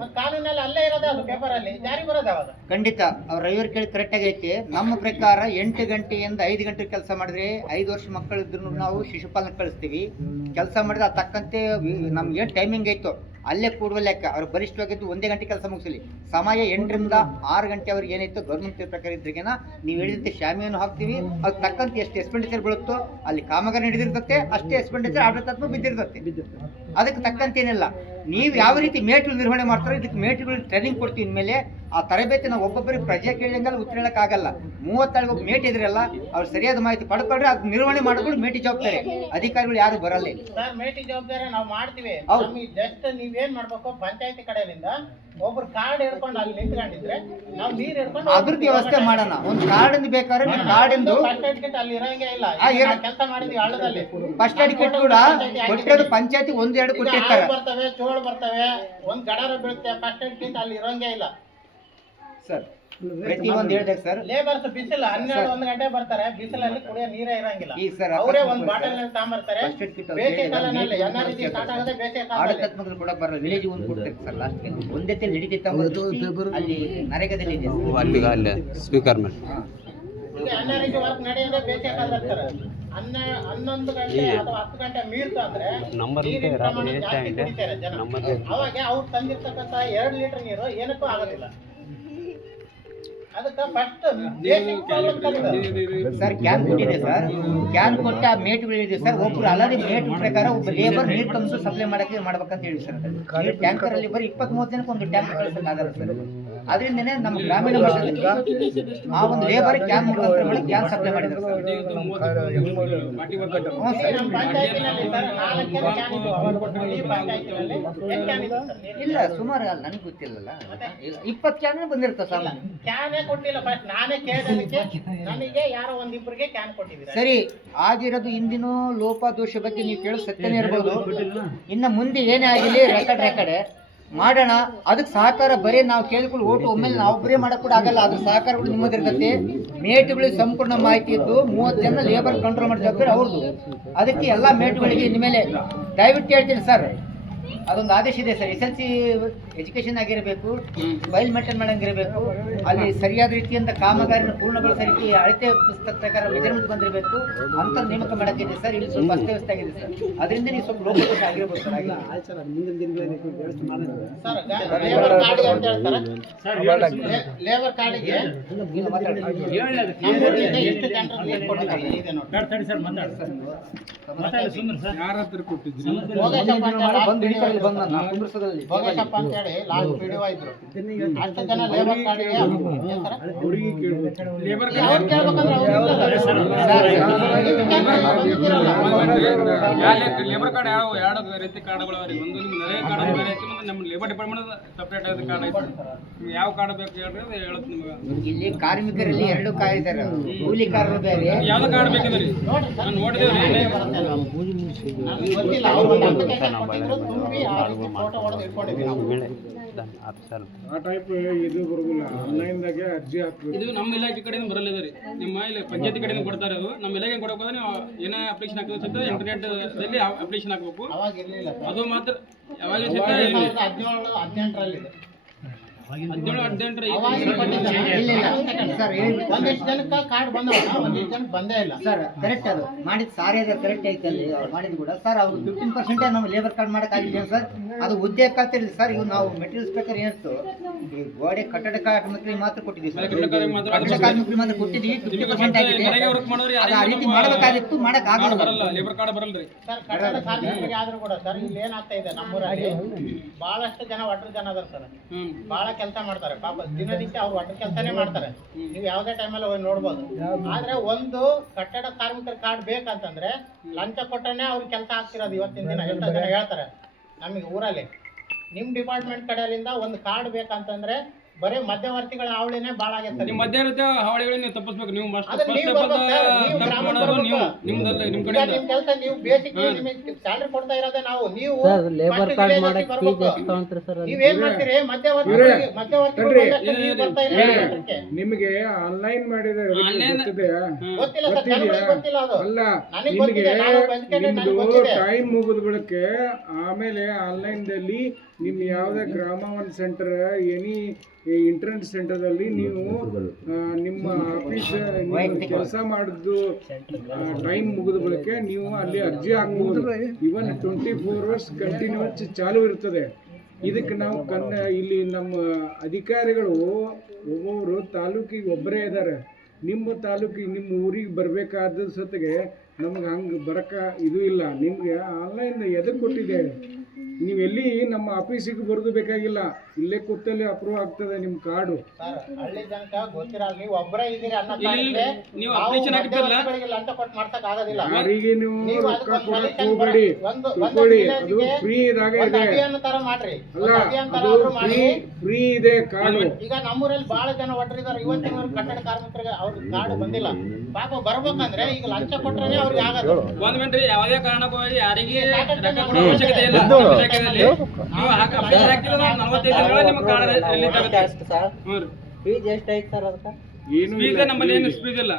ಮತ್ತೆ ಕಾನೂನಲ್ಲಿ ಅಲ್ಲೇ ಇರೋದು, ಅದು ಪೇಪರ್ ಅಲ್ಲಿ ಜಾರಿ ಬರೋದು ಅವಾಗ. ಖಂಡಿತ ಅವ್ರ ರೈವರ್ ಕೇಳಿ ಕರೆಕ್ಟ್ ಆಗೈತಿ. ನಮ್ಮ ಪ್ರಕಾರ 8 ಗಂಟೆಯಿಂದ 5 ಗಂಟೆ ಕೆಲಸ ಮಾಡಿದ್ರೆ 5 ವರ್ಷ ಮಕ್ಕಳಿದ್ರು ನಾವು ಶಿಶುಪಾಲನೆ ಕಳಿಸ್ತೀವಿ. ಕೆಲಸ ಮಾಡಿದ್ರೆ ಅದು ತಕ್ಕಂತೆ ನಮ್ಗೆ ಏನು ಟೈಮಿಂಗ್ ಐತೋ ಅಲ್ಲೇ ಕೂಡುವ ಲೆಕ್ಕ. ಅವ್ರು ಬರಿಷ್ಠವಾಗಿದ್ದು 1 ಗಂಟೆ ಕೆಲಸ ಮುಗಿಸಲಿ. ಸಮಯ 8 ರಿಂದ 6 ಗಂಟೆ ಅವ್ರಿಗೆ ಏನೈತೋ ಗೌರ್ಮೆಂಟ್ ಪ್ರಕಾರ ಇದ್ರಿಗೇನ ನೀವು ಹೇಳಿದಂತೆ ಶಾಮಿಯನ್ನು ಹಾಕ್ತೀವಿ. ಅದು ತಕ್ಕಂತೆ ಎಷ್ಟು ಎಕ್ಸ್ಪೆಂಡಿಚರ್ ಬೀಳುತ್ತೋ ಅಲ್ಲಿ ಕಾಮಗಾರಿ ನಡೆದಿರ್ತತೆ, ಅಷ್ಟೇ ಎಕ್ಸ್ಪೆಂಡಿಚರ್ ಆಡಳಿತಾತ್ಮ ಬಿದ್ದಿರ್ತತೆ. ಅದಕ್ಕೆ ತಕ್ಕಂತೇನಿಲ್ಲ. ನೀವು ಯಾವ ರೀತಿ ಮೇಟ್ಗಳು ನಿರ್ವಹಣೆ ಮಾಡ್ತಾರೋ ಇದಕ್ಕೆ ಮೇಟ್ಗಳು ಟ್ರೈನಿಂಗ್ ಕೊಡ್ತೀವಿ. ಇನ್ಮೇಲೆ ಆ ತರಬೇತಿ ನಾವು ಒಬ್ಬೊಬ್ಬರಿಗೆ ಪ್ರಜೆ ಕೇಳಿದಂಗೆಲ್ಲ ಉತ್ತರ ಹೇಳಕ್ಕಾಗಲ್ಲ. 30 ಒಬ್ಬ ಮೇಟ್ ಇದ್ರಲ್ಲ, ಅವ್ರು ಸರಿಯಾದ ಮಾಹಿತಿ ಪಡ್ಕೊಂಡ್ರೆ ಅದು ನಿರ್ವಹಣೆ ಮಾಡಿಕೊಂಡು ಮೇಟಿ ಜವಾಬ್ದಾರಿ. ಅಧಿಕಾರಿಗಳು ಯಾರು ಬರಲ್ಲ. ಸರ್, ಮೇಟಿ ಜವಾಬ್ದಾರಿ ನಾವು ಮಾಡ್ತೀವಿ. ಜಸ್ಟ್ ನೀವೇನ್ ಮಾಡ್ಬೇಕು, ಪಂಚಾಯತಿ ಕಡೆಯಿಂದ ಒಬ್ರು ಕಾರ್ಡ್ ಹಿಡ್ಕೊಂಡು ಅಲ್ಲಿ ನಿಂತ್ಕೊಂಡಿದ್ರೆ ನಾವು ನೀರ್ ಹಿಡ್ಕೊಂಡು ಅದ್ರದ್ದು ವ್ಯವಸ್ಥೆ ಮಾಡೋಣ. ಒಂದು ಕಾರ್ಡ್ ಬೇಕಾದ್ರೆ ನೀವು ಕಾರ್ಡಿಂದು ಫಸ್ಟ್ ಏಡ್ ಕಿಟ್ ಅಲ್ಲಿ ಇರಂಗೇ ಇಲ್ಲ. ಕೆಲಸ ಮಾಡಿದ್ವಿ ಹಳ್ಳದಲ್ಲಿ. ಫಸ್ಟ್ ಏಡ್ ಕಿಟ್ ಕೂಡ ಕೊಟ್ಟಿರೋದು ಪಂಚಾಯತಿ 1-2 ಕೊಟ್ಟಿರ್ತಾರೆ. ಬರ್ತವೆ, ಚೋಳು ಬರ್ತವೆ, ಒಂದ್ ಗಡಾರ ಬೀಳುತ್ತೆ. ಫಸ್ಟ್ ಏಡ್ ಕಿಟ್ ಅಲ್ಲಿ ಇರಂಗೇ ಇಲ್ಲ ಸರ್. ಪ್ರತಿಯೊಂದು ಹೇಳಿದೆ ಸರ್. ಲೇಬರ್ಸ್ ಬಿಸಿಲು 12-1 ಗಂಟೆ ಬರ್ತಾರೆ, ಬಿಸಿಲಲ್ಲಿ ಕುಡಿಯೋ ನೀರೇ ಇರಂಗಿಲ್ಲ. ಈ ಸರ್ ಅವರೇ ಒಂದು ಬಾಟಲ್ ನಲ್ಲಿ ತಗೊಂಡ್ಬರ್ತಾರೆ. ಬೇಸಿಗೆ ಕಾಲದಲ್ಲಿ NRC ಸ್ಟಾರ್ಟ್ ಆಗೋದೇ ಬೇಸಿಗೆ ಕಾಲದಲ್ಲಿ. ಆಡಳಿತಾತ್ಮಕರು ಕೂಡ ಬರಲ್ಲ, ವಿಲೇಜ್ ಒಂದು ಕೊಡ್ತಾರೆ ಸರ್. ಲಾಸ್ಟ್ ಒಂದೇ ನಡೀತಿತ್ತು ಅಲ್ಲಿ ನರೇಗಾದಲ್ಲಿ ಇದೆ ಅಲ್ಲಿ ಸ್ಪೀಕರ್ ಮೇಲೆ ಈಗ NRC ವರ್ಕ್ ನಡೆಯೋದೇ ಬೇಸಿಗೆ ಕಾಲದಲ್ಲಿ ಸರ್. 11 ಗಂಟೆ ಅಥವಾ 10 ಗಂಟೆ ಮೀರ್ತು ಅಂದ್ರೆ ನೀರಿನ ಪ್ರಮಾಣ ಜಾಸ್ತಿ ಕುಡಿತಾರೆ ಜನ. ಅವಾಗ ಅವ್ರು ತಂದಿರ್ತಕ್ಕಂಥ 2 ಲೀಟರ್ ನೀರು ಏನಕ್ಕೂ ಆಗೋದಿಲ್ಲ. ಅದಕ್ಕೆ ಫಸ್ಟ್ ಬೇಸಿಕ್ ಪ್ರಾಬ್ಲಮ್ ಕಲಿಯೋದು. ಸರ್ ಕ್ಯಾನ್ ಕೊಟ್ಟಿದೆ ಸರ್, ಕ್ಯಾನ್ ಕೊಟ್ಟು ಆ ಮೇಟ್ಗಳಿದೆ ಸರ್. ಒಬ್ರು ಅಲ್ಲದೆ ಮೇಟ್ ಪ್ರಕಾರ ಒಬ್ಬ ಲೇಬರ್ ನೀರು ತಂದು ಸಪ್ಲೈ ಮಾಡ್ಬೇಕಂತ ಹೇಳಿ ಸರ್. ಟ್ಯಾಂಕರ್ ಅಲ್ಲಿ ಬರೀ 20-30 ಜನಕ್ಕೆ ಒಂದು ಟ್ಯಾಂಕರ್ ಕಳಿಸಕ್ಕಾಗಲ್ಲ ಸರ್. ಅದರಿಂದನೇ ನಮ್ಮ ಗ್ರಾಮೀಣ ಮಟ್ಟದಲ್ಲಿ ಆ ಒಂದು ಲೇಬರ್ ಕ್ಯಾನ್ ಮುಖಾಂತರ ಮಾಡಿ ಕ್ಯಾನ್ ಸಪ್ಲೈ ಮಾಡಿದ್ದಾರೆ ಸರ್. ಹ್ಞೂ ಸರ್. ನಮ್ಮ ಪಂಚಾಯತಿನಲ್ಲಿ ಸರ್ 4 ಕ್ಯಾನ್ ಇದ್ವು. ಅವಾಗ ಈ ಪಂಚಾಯತಿನಲ್ಲಿ ಎಷ್ಟು ಕ್ಯಾನ್ ಇದೆ ಸರ್? ಇಲ್ಲ ಸುಮಾರು ಅಲ್ಲ, ನನಗೆ ಗೊತ್ತಿಲ್ಲಲ್ಲ. 20 ಕ್ಯಾನ್ ಬಂದಿರ್ತದೆ ಸರ್. ಕ್ಯಾನೇ ಕೊಟ್ಟಿಲ್ಲ. ಫಸ್ಟ್ ನಾನೇ ಕೇಳಿದಕ್ಕೆ ನನಗೆ ಯಾರೋ ಒಂದಿಬ್ಬರಿಗೆ ಕ್ಯಾನ್ ಕೊಟ್ಟಿದ್ದೀರಾ. ಸರಿ, ಆಗಿರೋದು ಇಂದಿನ ಲೋಪದೋಷ ಬಗ್ಗೆ ನೀವು ಕೇಳೋ ಸತ್ಯನೇ ಇರ್ಬೋದು. ಇನ್ನು ಮುಂದೆ ಏನೇ ಆಗಿರಲಿ ರೆಕಾರ್ಡ್ ಮಾಡೋಣ. ಅದಕ್ಕೆ ಸಹಕಾರ ಬರೀ ನಾವು ಕೇಳಿಕೊಂಡು ಓಟು ಒಮ್ಮೆಲೆ ನಾವು ಒಬ್ಬರೇ ಮಾಡೋಕೆ ಕೂಡ ಆಗಲ್ಲ. ಅದ್ರ ಸಹಕಾರಗಳು ನಿಮ್ಮದಿರ್ತೈತಿ. ಮೇಟ್ಗಳಿಗೆ ಸಂಪೂರ್ಣ ಮಾಹಿತಿ ಇದ್ದು 30 ಜನ ಲೇಬರ್ ಕಂಟ್ರೋಲ್ ಮಾಡೋ ಜವಾಬ್ದಾರಿ ಅವ್ರದ್ದು. ಅದಕ್ಕೆ ಎಲ್ಲ ಮೇಟ್ಗಳಿಗೆ ಇನ್ಮೇಲೆ ದಯವಿಟ್ಟು ಹೇಳ್ತೀನಿ ಸರ್, ಅದೊಂದು ಆದೇಶ ಇದೆ ಸರ್. SLC ಎಜುಕೇಶನ್ ಆಗಿರಬೇಕು, ಫೈಲ್ ಮೇಂಟೈನ್ ಮಾಡಂಗಿರಬೇಕು, ಅಲ್ಲಿ ಸರಿಯಾದ ರೀತಿಯಿಂದ ಕಾಮಗಾರಿನ ಪೂರ್ಣಗೊಳಿಸೋ ರೀತಿ ಅಳತೆ ಪುಸ್ತಕ ಪ್ರಕಾರ ಮೆಜರ್ಮೆಂಟ್ ಬಂದಿರಬೇಕು ಅಂತ ನೇಮಕ ಮಾಡೋಕ್ಕಿದೆ ಸರ್. ಇಲ್ಲಿ ಸ್ವಲ್ಪ ಅಸ್ತವ್ಯಸ್ತ ಆಗಿದೆ ಸರ್. ಅದರಿಂದ ನೀವು ಸ್ವಲ್ಪ ಲೋಪದೋಷ ಆಗಿರ್ಬೋದು ಸರ್. ಆಗಿದೆ ಸರ್ ಲೇಬರ್ ಕಾರ್ಡ್ ಅಂತ ಹೇಳ್ತಾರೆ. ಲೇಬರ್ ಕಾರ್ಡಿಗೆ ನಮ್ಮೂರಿಗೆ ಎಷ್ಟು ಟೆಂಡರ್ ನೀರು ಕೊಟ್ಟಿದ್ದಾರೆ ಇದೆ ನೋಡಿ. ತಡಿ ಸರ್ ಮಾತಾಡಿ ಸರ್. ಮಾತಾಡಿ ಸುಮ್ಮನೆ ಸರ್. ಯಾರ ಹತ್ರ ಕೊಟ್ಟಿದ್ರಿ? ಭೋಗೇಶಪ್ಪ ಅಂತ ಹೇಳಿ ಬಂದು ಈ ಕಡೆ ಬಂದ ನಾನು ಕುಂದ್ರಿಸೋದ್ರಲ್ಲಿ ಭೋಗೇಶಪ್ಪ ಅಂತ ಹೇಳಿ ಲಾಸ್ಟ್ ವಿಡಿಯೋ ಇದ್ರು. ಅಷ್ಟು ಜನ ಲೇಬರ್ ಕಾರ್ಡಿಗೆ ಅವ್ರಿಗೆ ಕೇಳ್ಬೇಕು. ಲೇಬರ್ ಅವ್ರು ಕೇಳ್ಬೇಕಂದ್ರೆ ಅವ್ರು ಲೇಬರ್ ಕಾರ್ಡ್ ಯಾವ ಎರಡು ರೀತಿ ಕಾರ್ಡ್ಗಳು ಅವ್ರಿ. ಒಂದು ನಿಮ್ಮ ನರೇಗಾ ಕಾರ್ಡ್ ಬೇರೆ ಐತಿ, ಮತ್ತೆ ನಮ್ಮ ಲೇಬರ್ ಡಿಪಾರ್ಟ್ಮೆಂಟ್ ಸಪ್ರೇಟ್ ಆದ ಕಾರ್ಡ್ ಐತಿ. ನಿಮ್ಗೆ ಯಾವ ಕಾರ್ಡ್ ಬೇಕು ಹೇಳ್ರಿ, ಅದು ಹೇಳುತ್ತೆ ನಿಮ್ಗೆ. ಇಲ್ಲಿ ಕಾರ್ಮಿಕರಲ್ಲಿ 2 ಕಾಯ್ದಾರೆ, ಕೂಲಿಕಾರರು ಬೇರೆ. ಯಾವ್ದು ಕಾರ್ಡ್ ಬೇಕಿದ್ರಿ? ನಾನು ನೋಡಿದೇವ್ರಿ. ನಮ್ಗೆ ಗೊತ್ತಿಲ್ಲ. ಅವ್ರು ಒಂದು ಅಪ್ಲಿಕೇಶನ್ ಕೊಟ್ಟಿದ್ರು, ತುಂಬಿ ಆ ರೀತಿ ಫೋಟೋ ಹೊಡೆದು ಇಟ್ಕೊಂಡಿದ್ವಿ ನಾವು. ಆ ಟೈಪ್ ಇದು ಬರೋದಿಲ್ಲ. ಆನ್ಲೈನ್ದಾಗೆ ಅರ್ಜಿ ಹಾಕ್ಬೇಕು. ಇದು ನಮ್ಮ ಇಲಾಖೆ ಕಡೆಯಿಂದ ಬರಲಿದೆ ರೀ. ನಿಮ್ಮ ಇಲ್ಲಿ ಪಂಚಾಯತಿ ಕಡೆಯಿಂದ ಕೊಡ್ತಾರೆ. ಅದು ನಮ್ಮ ಇಲಾಖೆ ಕೊಡೋಕೆ ನೀವು ಏನೇ ಅಪ್ಲಿಕೇಶನ್ ಹಾಕಿದ್ರೆ ಸಹಿತ ಇಂಟರ್ನೆಟ್ದಲ್ಲಿ ಅಪ್ಲಿಕೇಶನ್ ಹಾಕಬೇಕು. ಅವಾಗ ಇರ್ಲಿಲ್ಲ ಸರ್. ಅದು ಮಾತ್ರ ಯಾವಾಗ ಸಹಿತ 2017-18ರಲ್ಲಿ ಇದೆ. 17-18 ಅವಾಗ ಕೊಟ್ಟಿದ್ದಾರೆ. ಇಲ್ಲ ಸರ್, ಹೇಳ್ಬಿಟ್ಟು ಒಂದಿಷ್ಟು ಜನಕ್ಕೆ ಕಾರ್ಡ್ ಬಂದವ, ಒಂದಿಷ್ಟು ಜನಕ್ಕೆ ಬಂದೇ ಇಲ್ಲ. ಸರ್ ಕರೆಕ್ಟ್ ಅದು ಮಾಡಿದ್ದು ಸಾರಿ ಅದ ಕರೆಕ್ಟ್ ಐತೆ ಅಲ್ಲಿ ಅವ್ರು ಮಾಡಿದ್ದು ಕೂಡ ಸರ್. ಅವ್ರು 15% ನಮ್ಮ ಲೇಬರ್ ಕಾರ್ಡ್ ಮಾಡೋಕ್ಕಾಗಿಲ್ಲ ಸರ್. ಅದು ಉದ್ಯೋಗ ಖಾತೆಯಲ್ಲಿ ಸರ್. ಇವು ನಾವು ಮೆಟೀರಿಯಲ್ಸ್ ಬೇಕಾದ್ರೆ ಏನಿತ್ತು ಈ ಗೋಡೆ ಕಟ್ಟಡ ಕಾರ್ಮಿಕರಿಗೆ ಮಾತ್ರ ಕೊಟ್ಟಿದ್ದೀವಿ ಸರ್. ಕಟ್ಟಡ ಕಾರ್ಮಿಕರಿಗೆ ಮಾತ್ರ ಕೊಟ್ಟಿದ್ದೀವಿ. 50% ಆಗಿದೆ. ಅದು ಆ ರೀತಿ ಮಾಡಬೇಕಾಗಿತ್ತು, ಮಾಡೋಕ್ಕಾಗಲ್ಲ. ಲೇಬರ್ ಕಾರ್ಡ್ ಬರಲ್ರಿ ಸರ್ ಕಟ್ಟಡ ಕಾರ್ಮಿಕರಿಗೆ ಆದ್ರೂ ಕೂಡ ಸರ್ ಇಲ್ಲಿ ಏನಾಗ್ತಾ ಇದೆ ನಮ್ಮೂರಲ್ಲಿ ಬಹಳಷ್ಟು ಜನ ಒಟ್ರು ಜನ ಅದಾರ ಸರ್. ಬಹಳ ಕೆಲಸ ಮಾಡ್ತಾರೆ ಪಾಪ. ದಿನನಿತ್ಯ ಅವ್ರು ಒಟ್ರು ಕೆಲಸನೇ ಮಾಡ್ತಾರೆ. ನೀವು ಯಾವುದೇ ಟೈಮಲ್ಲಿ ಹೋಗಿ ನೋಡ್ಬೋದು. ಆದ್ರೆ ಒಂದು ಕಟ್ಟಡ ಕಾರ್ಮಿಕರ ಕಾರ್ಡ್ ಬೇಕಂತಂದ್ರೆ ಲಂಚ ಕೊಟ್ಟನೆ ಅವ್ರಿಗೆ ಕೆಲಸ ಆಗ್ತಿರೋದು ಇವತ್ತಿನ ದಿನ. ಎಷ್ಟೋ ಜನ ಹೇಳ್ತಾರೆ ನಮಗೆ ಊರಲ್ಲಿ, ನಿಮ್ಮ ಡಿಪಾರ್ಟ್ಮೆಂಟ್ ಕಡೆಯಿಂದ ಒಂದು ಕಾರ್ಡ್ ಬೇಕಂತಂದ್ರೆ ಬರೀ ಮಧ್ಯವರ್ತಿಗಳ ಹಾವಳಿನೇ ಭಾಳ ಆಗೈತೆ. ನಿಮ್ಮ ಮಧ್ಯವರ್ತಿ ಹಾವಳಿಗಳನ್ನ ನೀವು ತಪ್ಪಿಸ್ಬೇಕು. ನೀವು ಅದನ್ನ ನೀವು ಬರ್ಬೇಕು ಸರ್. ನೀವು ಗ್ರಾಮ ಬರ್ಬೇಕು. ನೀವು ನಿಮ್ದಲ್ಲ, ನಿಮ್ಮ ಈಗ ಕಡೆ ನಿಮ್ ಕೆಲಸ ನೀವು ಬೇಸಿಕ್ ನಿಮಗೆ ಸ್ಯಾಲರಿ ಕೊಡ್ತಾ ಇರೋದೇ ನಾವು. ನೀವು ಲೇಬರ್ ಕಾರ್ಡ್ ಮಾಡಕ್ಕೆ ನೀವೇನ್ ಮಾಡ್ತೀರಿ? ಮಧ್ಯವರ್ತಿಗಳು ನೀವು ಬರ್ತಾ ಇಲ್ಲ ಅದಕ್ಕೆ. ನಿಮಗೆ ಆನ್ಲೈನ್ ಮಾಡಿದ ಗೊತ್ತಿದೆಯಾ? ಗೊತ್ತಿಲ್ಲ ಸರ್, ಜನಗಳಿಗೆ ಗೊತ್ತಿಲ್ಲ ಅದು. ಅಲ್ಲ, ನನಗೆ ನಿಮಗೆ ಗೊತ್ತಿದೆ, ನಾನು educated, ನನಗೆ ನಿಮ್ದು ಗೊತ್ತಿದೆ. ಟೈಮ್ ಮುಗಿದ ಬಳಿಕೆ ಆಮೇಲೆ ಆನ್ಲೈನ್ದಲ್ಲಿ ನಿಮ್ಮ ಯಾವುದೇ ಗ್ರಾಮ ಒನ್ ಸೆಂಟರ್ ಎನಿ ಇಂಟರ್ನೆಟ್ ಸೆಂಟರ್ದಲ್ಲಿ ನೀವು ನಿಮ್ಮ ಆಫೀಸ್ ಕೆಲಸ ಮಾಡಿದ್ದು ಟೈಮ್ ಮುಗಿದ ಬಳಿಕೆ ನೀವು ಅಲ್ಲಿ ಅರ್ಜಿ ಹಾಕ್ಬೋದು. ಇವನ್ 24 hours ಕಂಟಿನ್ಯೂಸ್ ಚಾಲು ಇರ್ತದೆ. ಇದಕ್ಕೆ ನಾವು ಇಲ್ಲಿ ನಮ್ಮ ಅಧಿಕಾರಿಗಳು ಒಬ್ಬೊಬ್ರು ತಾಲೂಕಿಗೆ ಒಬ್ಬರೇ ಇದ್ದಾರೆ. ನಿಮ್ಮ ತಾಲೂಕಿಗೆ ನಿಮ್ಮ ಊರಿಗೆ ಬರಬೇಕಾದ ಸತಿಗೆ ನಮ್ಗೆ ಹಂಗೆ ಬರೋಕ್ಕೆ ಇದು ಇಲ್ಲ. ನಿಮಗೆ ಆನ್ಲೈನ್ ಎದಕ್ಕೆ ಕೊಟ್ಟಿದೆ? ನೀವು ಎಲ್ಲಿ ನಮ್ಮ ಆಫೀಸಿಗೆ ಬರೋದು ಬೇಕಾಗಿಲ್ಲ, ಇಲ್ಲೇ ಕೂತಲ್ಲಿ ಅಪ್ರೂವ್ ಆಗ್ತದೆ ನಿಮ್ಮ ಕಾರ್ಡು. ಸರ್ ಹಳ್ಳಿ ಜನಕ ಗೊತ್ತಿರಲ್ಲ. ನೀವು ಒಬ್ಬರೇ ಇದ್ದೀರಿ ಅನ್ನೋ ನೀವು ಅಪ್ಲಿಕೇಶನ್ ಹಾಕಿದ್ರಲ್ಲ, ಲಂಚ ಕೊಟ್ಟು ಮಾಡ್ಸಕ್ ಆಗೋದಿಲ್ಲ. ಯಾರಿಗೆ ನೀವು ನೀವು ರೊಕ್ಕ ಅದಕ್ಕೊಂದು ಕೊಡಕ್ಕೆ solution ಹೋಗಬೇಡಿ, ತಿಳ್ಕೊಳ್ಳಿ. ಅದು ಫ್ರೀ ಇದಾಗ ಇದೆ. ಅಭಿಯಾನ ತರ ಮಾಡ್ರಿ. ಅಲ್ಲ, ಅಭಿಯಾನ ತರ ಅದು ಆದ್ರೂ ಮಾಡಿ. ಫ್ರೀ ಇದೆ ಕಾರ್ಡು. ಈಗ ನಮ್ಮೂರಲ್ಲಿ ಬಹಳ ಜನ ಒಟ್ಟರಿದ್ದಾರೆ. ಇವತ್ತಿನ ಕಟ್ಟಡ ಕಾರ್ಮಿಕರಿಗೆ ಅವ್ರ ಕಾರ್ಡ್ ಬಂದಿಲ್ಲ. ಪಾಪ ಬರ್ಬೇಕಂದ್ರೆ ಈಗ ಲಂಚ ಕೊಟ್ರೆ ಅವ್ರಿಗೆ ಆಗೋದು. ಒಂದ್ ಮಿನಿಟ್ ರೀ. ಯಾವುದೇ ಕಾರಣಕ್ಕೂ ಯಾರಿಗೆ ರೊಕ್ಕ ಕೊಡೋ ಅವಶ್ಯಕತೆ ಇಲ್ಲ. ಇಲಾಖೆಯಲ್ಲಿ ನೀವು ಅಪ್ಲಿಕೇಶನ್ ಹಾಕಿದ್ರೆ 45 ದಿನಗಳ ನಿಮ್ಮ ಕಾರ್ಡ್ ರಿಲೀಸ್ ಆಗುತ್ತೆ. ಹ್ಞೂ ರೀ. ಫೀಸ್ ಎಷ್ಟು ಐತೆ ಸರ್ ಅದಕ್ಕೆ? ಏನು ಸ್ಪೀಡ್ ನಮ್ಮಲ್ಲಿ ಏನು ಸ್ಪೀಡ್ ಇಲ್ಲ.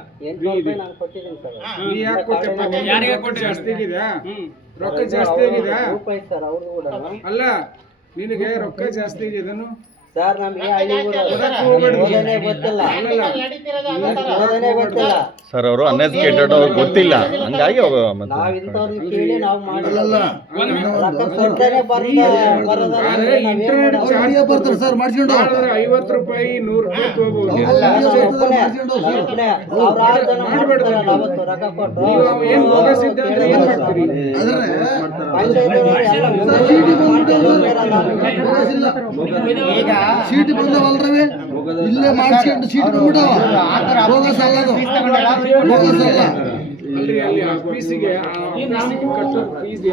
ನಾನು ಕೊಟ್ಟಿದ್ದೀನಿ ಸರ್. ನೀ ಯಾಕೆ ಕೊಟ್ಟೆ? ಯಾರಿಗೆ ಕೊಟ್ಟಿರಿ? ಜಾಸ್ತಿ ಆಗಿದೆಯಾ? ಹ್ಮ್. ರೊಕ್ಕ ಜಾಸ್ತಿ ಆಗಿದೆಯಾ? ರೂಪಾಯಿ ಸರ್ ಅವ್ರದ್ದು ಕೂಡ ಅಲ್ಲ, ನಿನಗೆ ರೊಕ್ಕ ಜಾಸ್ತಿ ಆಗಿದೆನು? ಸರ್ ನಮಗೆ ಗೊತ್ತಿಲ್ಲ ಸರ್ ಅವರು ಅನ್ಎಜುಕೇಟೆಡ್ ಅವ್ರಿಗೆ ಗೊತ್ತಿಲ್ಲ ಹಂಗಾಗಿ ಅವರು ನಾವ್ ಇಂಥವ್ರನ್ನ ಕೇಳಿ ನಾವು ಮಾಡಲ್ಲ ಆದ್ರೆ ಇಂಟರ್ನೆಟ್ ಚಾರ್ಜ್ ಬರ್ತಾರೆ ಸರ್ ಮಾಡಿಸ್ಕೊಂಡು 50 ರೂಪಾಯಿ 100 ರೂಪಾಯಿ ತಗೋಬಹುದು. ಏನ್ ಬೋಗಸ್ ಇದ್ದಂದ್ರೆ ಏನ್ ಮಾಡ್ತೀರಿ? ಈಗ ಸೀಟ್ ಬಂದವಲ್ರವಿ ಇಲ್ಲೇ ಮಾಡಿಸ್ಕೊಂಡು ಸೀಟ್ ಬಂದ್ಬಿಟ್ಟವ ಬೋಗಸ್ ಅಲ್ಲ ಅದು ಬೋಗಸ್ ಅಲ್ಲ ಅಲ್ರಿ ಅಲ್ಲಿ ಆಫೀಸಿಗೆ ಕಟ್ಟೋ ಫೀಸ್